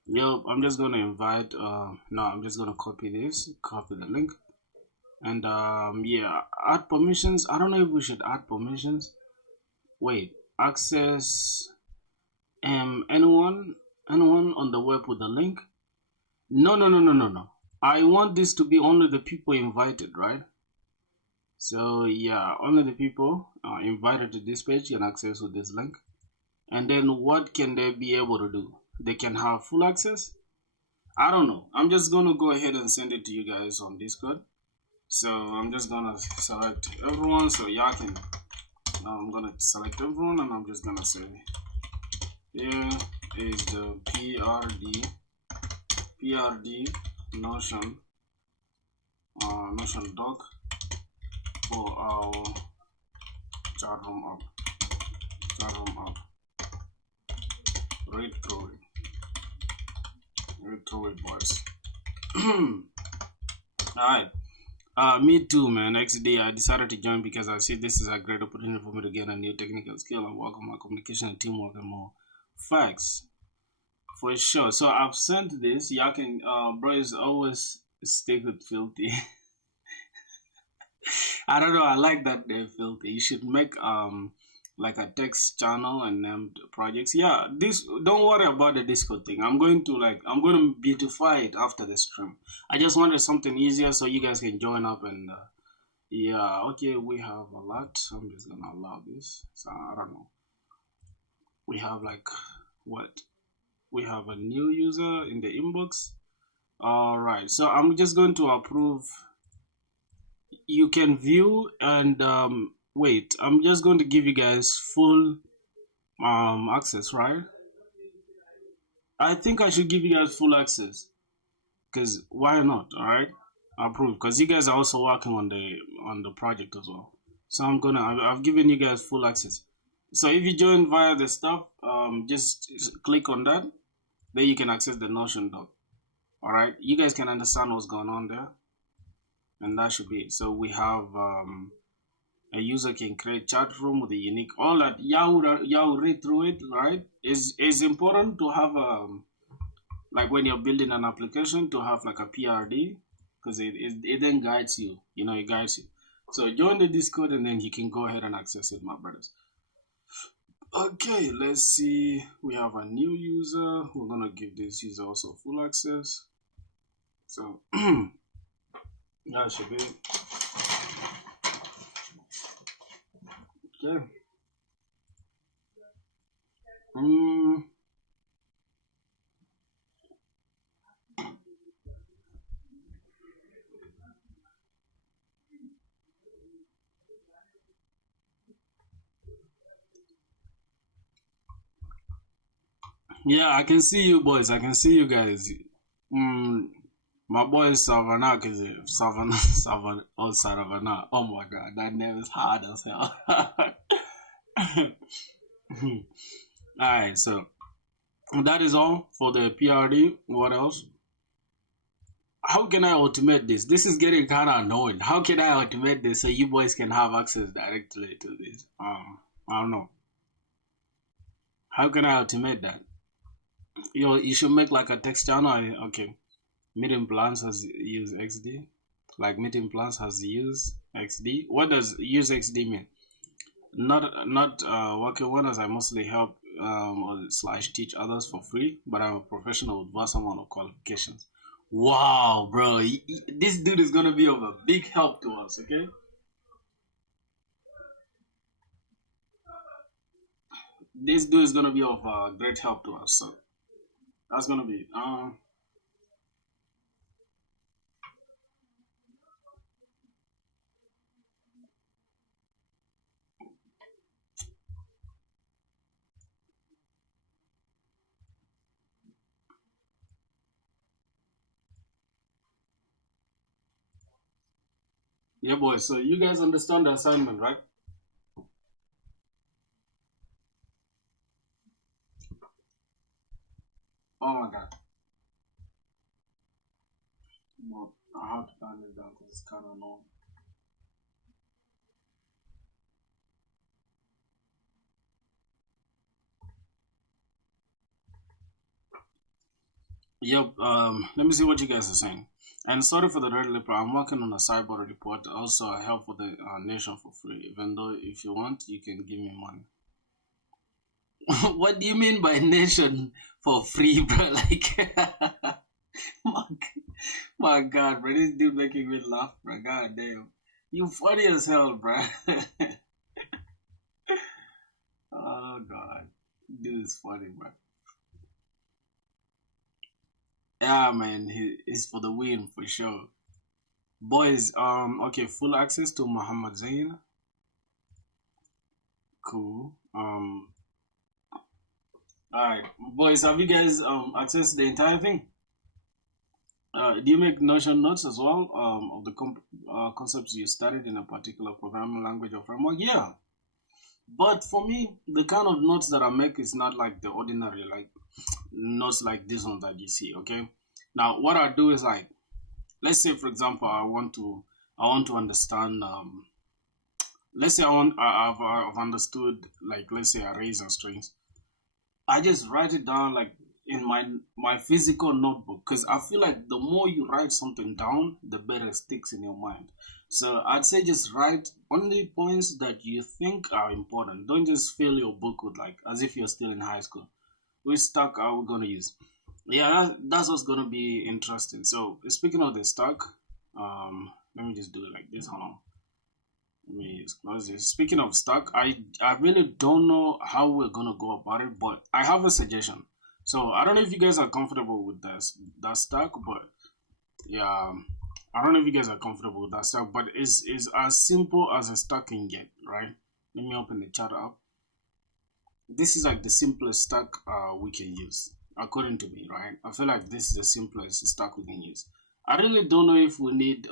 Yo, I'm just gonna invite. No, I'm just gonna copy this. Copy the link. And yeah, add permissions. I don't know if we should add permissions. Wait, access anyone on the web with the link? No. I want this to be only the people invited, right? So yeah, only the people invited to this page can access with this link. And then what can they be able to do? They can have full access? I don't know. I'm just gonna go ahead and send it to you guys on Discord. So I'm just gonna select everyone so y'all can. I'm gonna select everyone and I'm just gonna say here is the PRD Notion doc for our chat room up. Read through it, boys. Alright. Me too, man. Next day I decided to join because I see this is a great opportunity for me to get a new technical skill and work on my communication and teamwork and more. Facts. For sure. So I've sent this. Y'all can bros always stick with Filthy. I don't know, I like that name Filthy. You should make like a text channel and named projects. Yeah, this don't worry about the Discord thing. I'm going to beautify it after the stream. I just wanted something easier so you guys can join up and yeah, okay, we have a lot. I'm just gonna allow this. So I don't know. We have like what? We have a new user in the inbox. All right, so I'm just going to approve. You can view and wait. I'm just going to give you guys full access, right? I think I should give you guys full access because why not? All right, approve because you guys are also working on the project as well. So I've given you guys full access. So if you join via the stuff, just click on that. Then you can access the Notion doc. All right, you guys can understand what's going on there, and that should be it. So we have A user can create chat room with a unique all that. Y'all read through it, right? Is important to have like when you're building an application to have like a PRD because it then guides you. You know, it guides you. So join the Discord and then you can go ahead and access it, my brothers. Okay, let's see. We have a new user. We're gonna give this user also full access. So that should be okay. Mm, yeah, I can see you boys. I can see you guys. Mm, my boy Savannah is it? Savannah, Savannah, oh Saravana. Oh my god, that name is hard as hell. Alright, so that is all for the PRD. What else? How can I automate this? This is getting kind of annoying. How can I automate this so you boys can have access directly to this? I don't know. How can I automate that? You should make like a text channel. Okay, Meeting Plans has used XD. Like Meeting Plans has used XD. What does use XD mean? Not working one as I mostly help or slash teach others for free, but I'm a professional with vast amount of qualifications. Wow, bro, this dude is gonna be of a big help to us. Okay, this dude is gonna be of great help to us. So that's gonna be yeah, boys. So you guys understand the assignment, right? Oh my god. No, I have to find it down because it's kind of long. Yep. Let me see what you guys are saying. And sorry for the red lip. I'm working on a cyber report. Also, I help for the nation for free. Even though if you want, you can give me money. What do you mean by nation for free, bro? Like, my, my God, bro, this dude making me laugh, bro. God damn, you funny as hell, bro. Oh God, dude is funny, bro. Yeah, man, he is for the win for sure. Boys, okay, full access to Muhammad Zain. Cool. All right, boys, have you guys accessed the entire thing? Do you make Notion notes as well of the concepts you studied in a particular programming language or framework? Yeah, but for me, the kind of notes that I make is not like the ordinary like notes like this one that you see. Okay, now what I do is like, let's say for example, I want to understand. Let's say I've understood like let's say arrays and strings. I just write it down like in my physical notebook because I feel like the more you write something down, the better it sticks in your mind. So I'd say just write only points that you think are important. Don't just fill your book with like as if you're still in high school. Which stack are we gonna use? Yeah, that's what's gonna be interesting. So speaking of the stack, let me just do it like this. Hold on. Let me just close this. Speaking of stock, I really don't know how we're gonna go about it, but I have a suggestion. So I don't know if you guys are comfortable with this that stack, but yeah, I don't know if you guys are comfortable with that stack, but it's as simple as a stack can get, right? Let me open the chat up. This is like the simplest stack we can use, according to me, right? I feel like this is the simplest stack we can use. I really don't know if we need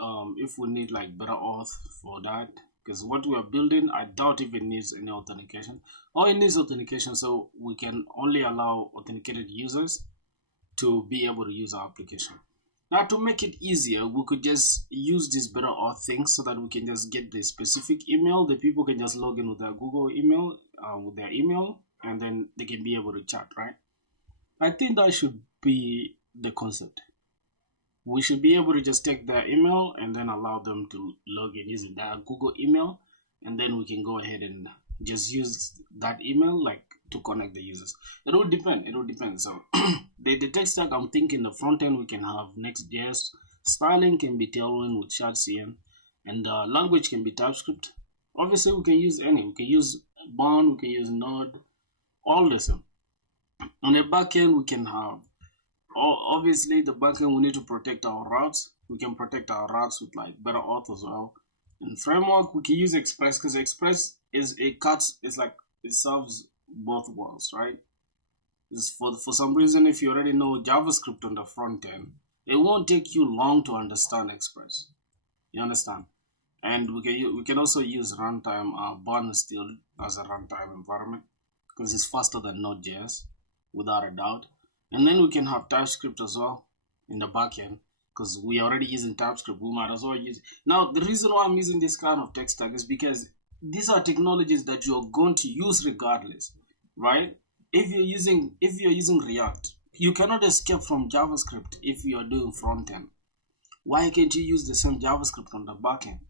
like better auth for that because what we are building, I doubt if it needs any authentication. Or it needs authentication, so we can only allow authenticated users to be able to use our application. Now, to make it easier, we could just use this better auth thing so that we can just get the specific email. The people can just log in with their Google email, with their email, and then they can be able to chat, right? I think that should be the concept. We should be able to just take their email and then allow them to log in using their Google email, and then we can go ahead and just use that email like to connect the users. It will depend. It will depend. So the tech stack, I'm thinking the front end we can have Next.js, styling can be Tailwind with ShardCN, and language can be TypeScript. Obviously, we can use any. We can use Bound. We can use Node. All the same. On the back end, we can have obviously the backend we need to protect our routes. We can protect our routes with like better auth as well. In framework we can use Express because Express is a cuts. It's like it serves both worlds, right? It's for some reason if you already know JavaScript on the front end, it won't take you long to understand Express. You understand? And we can also use runtime Bun still as a runtime environment because it's faster than Node.js without a doubt. And then we can have TypeScript as well in the backend because we are already using TypeScript. We might as well use. Now, the reason why I'm using this kind of tech stack is because these are technologies that you're going to use regardless, right? If you're using React, you cannot escape from JavaScript if you are doing front end. Why can't you use the same JavaScript on the backend?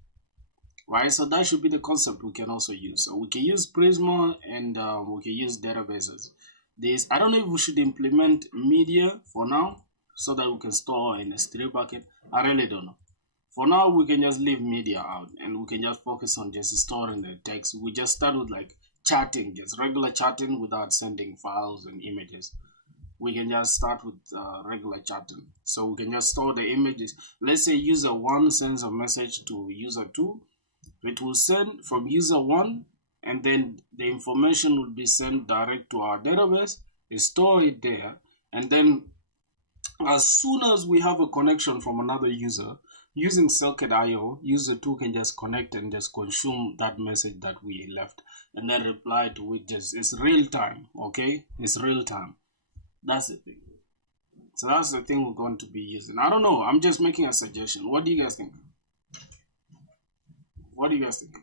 Right, so that should be the concept we can also use. So we can use Prisma and we can use databases. This I don't know if we should implement media for now so that we can store in S3 bucket. I really don't know. For now, we can just leave media out and we can just focus on just storing the text. We just start with like chatting, just regular chatting without sending files and images. We can just start with regular chatting. So we can just store the images. Let's say user 1 sends a message to user 2. It will send from user 1 and then the information will be sent direct to our database. We store it there, and then as soon as we have a connection from another user using Circuit.io, user 2 can just connect and just consume that message that we left and then reply to it. Just it's real time, okay? It's real time. That's the thing. So that's the thing we're going to be using. I don't know. I'm just making a suggestion. What do you guys think? What do you guys think?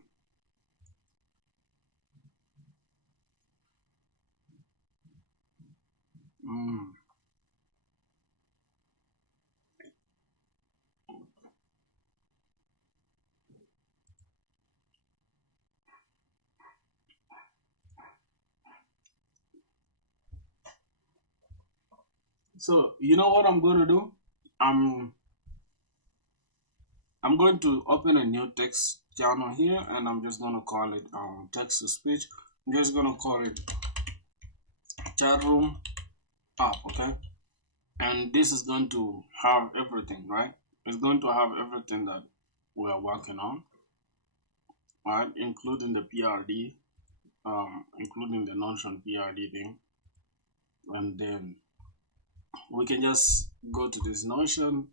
Mm. So you know what I'm going to do? I'm I'm going to open a new text channel here, and I'm just going to call it text to speech. I'm just going to call it chat room app, okay? And this is going to have everything, right? It's going to have everything that we are working on, right? Including the PRD, including the Notion PRD thing, and then we can just go to this Notion.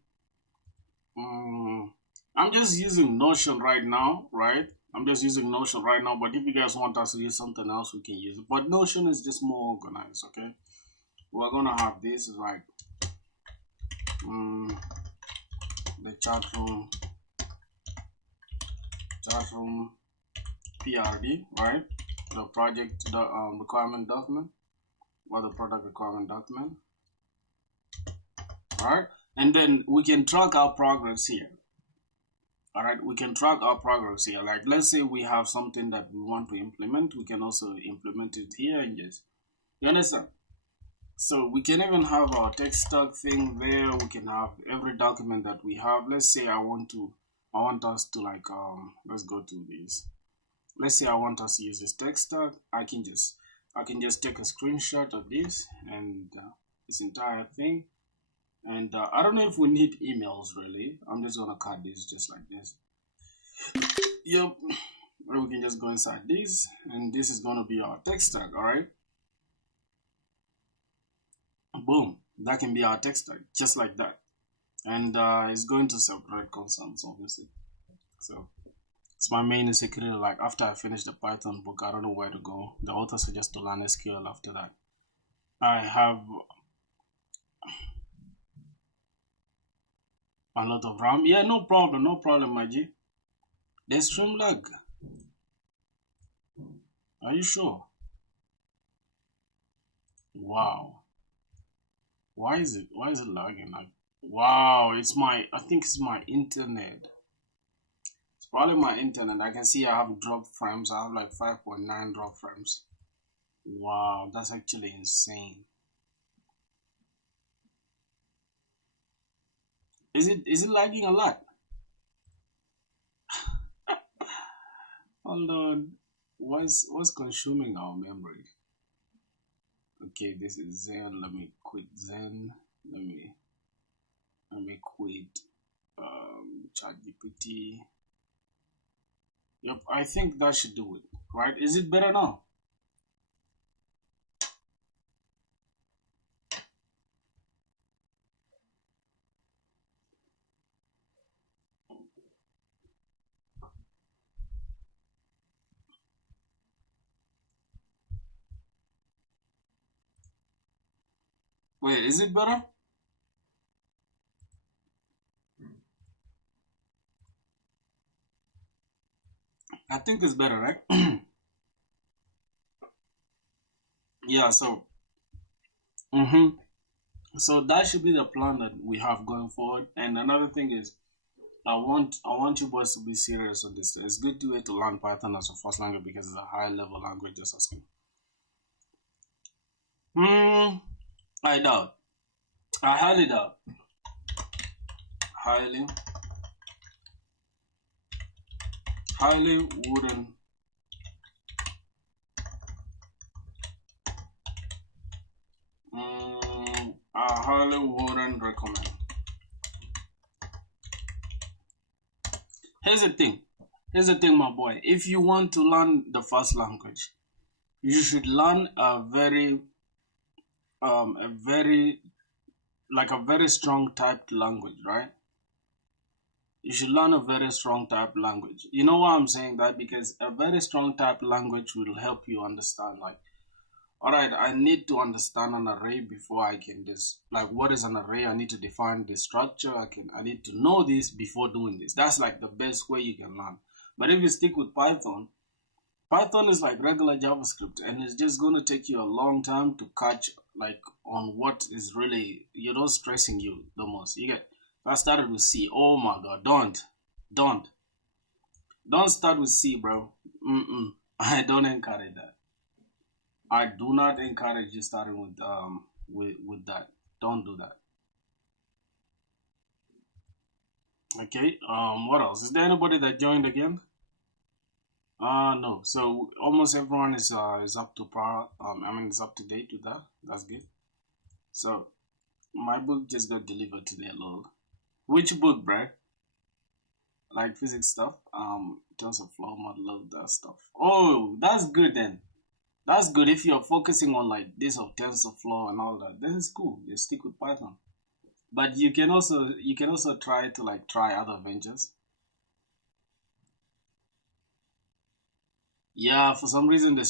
I'm just using Notion right now, right? I'm just using Notion right now, but if you guys want us to use something else, we can use it. But Notion is just more organized, okay? We're gonna have this like the chat room PRD, right? The project requirement document or the product requirement document, right? And then we can track our progress here. All right, we can track our progress here. Like, let's say we have something that we want to implement, we can also implement it here and just, you understand? So we can even have our text stack thing there. We can have every document that we have. Let's say I want us to like, let's go to this. Let's say I want us to use this text stack. I can just take a screenshot of this and this entire thing. And I don't know if we need emails really. I'm just gonna cut this just like this. Yep. Or we can just go inside this, and this is gonna be our text tag. All right. Boom. That can be our text tag, just like that. And it's going to separate concerns, obviously. So it's my main insecurity. Like after I finish the Python book, I don't know where to go. The author suggests to learn SQL after that. I have A lot of RAM. Yeah, no problem, my G. The stream lag. Are you sure? Wow. Why is it lagging? Like, wow, I think it's my internet. It's probably my internet. I can see I have drop frames. I have like 5.9 drop frames. Wow, that's actually insane. Is it lagging a lot? Hold on. What's consuming our memory? Okay, this is Zen. Let me quit Zen. Let me let me quit ChatGPT. Yep, I think that should do it. Right? Is it better now? Wait, is it better? I think it's better, right? Yeah, mm-hmm. So that should be the plan that we have going forward. And another thing is I want you boys to be serious on this. It's good to learn Python as a first language because it's a high level language just asking. Hmm, I doubt. I highly doubt. Highly, highly wouldn't. I highly wouldn't recommend. Here's the thing. Here's the thing, my boy. If you want to learn the first language, you should learn a very like a very strong typed language, right? You should learn a very strong type language. You know why I'm saying that? Because a very strong type language will help you understand, like, all right, I need to understand an array before I can just, like, what is an array? I need to define the structure. I need to know this before doing this. That's like the best way you can learn. But if you stick with Python, Python is like regular JavaScript, and it's just going to take you a long time to catch like on what is really stressing you the most. You get. If I started with C. Oh my God! Don't, don't start with C, bro. Mm-mm. I don't encourage that. I do not encourage you starting with that. Don't do that. Okay. What else? Is there anybody that joined again? No. So almost everyone is up to par. I mean, is up to date with that. That's good. So my book just got delivered today, lol. Which book, bruh? Like physics stuff? TensorFlow model of that stuff. Oh, that's good then. That's good if you're focusing on like this of TensorFlow and all that. Then it's cool. You stick with Python. But you can also try to like try other ventures. Yeah, for some reason the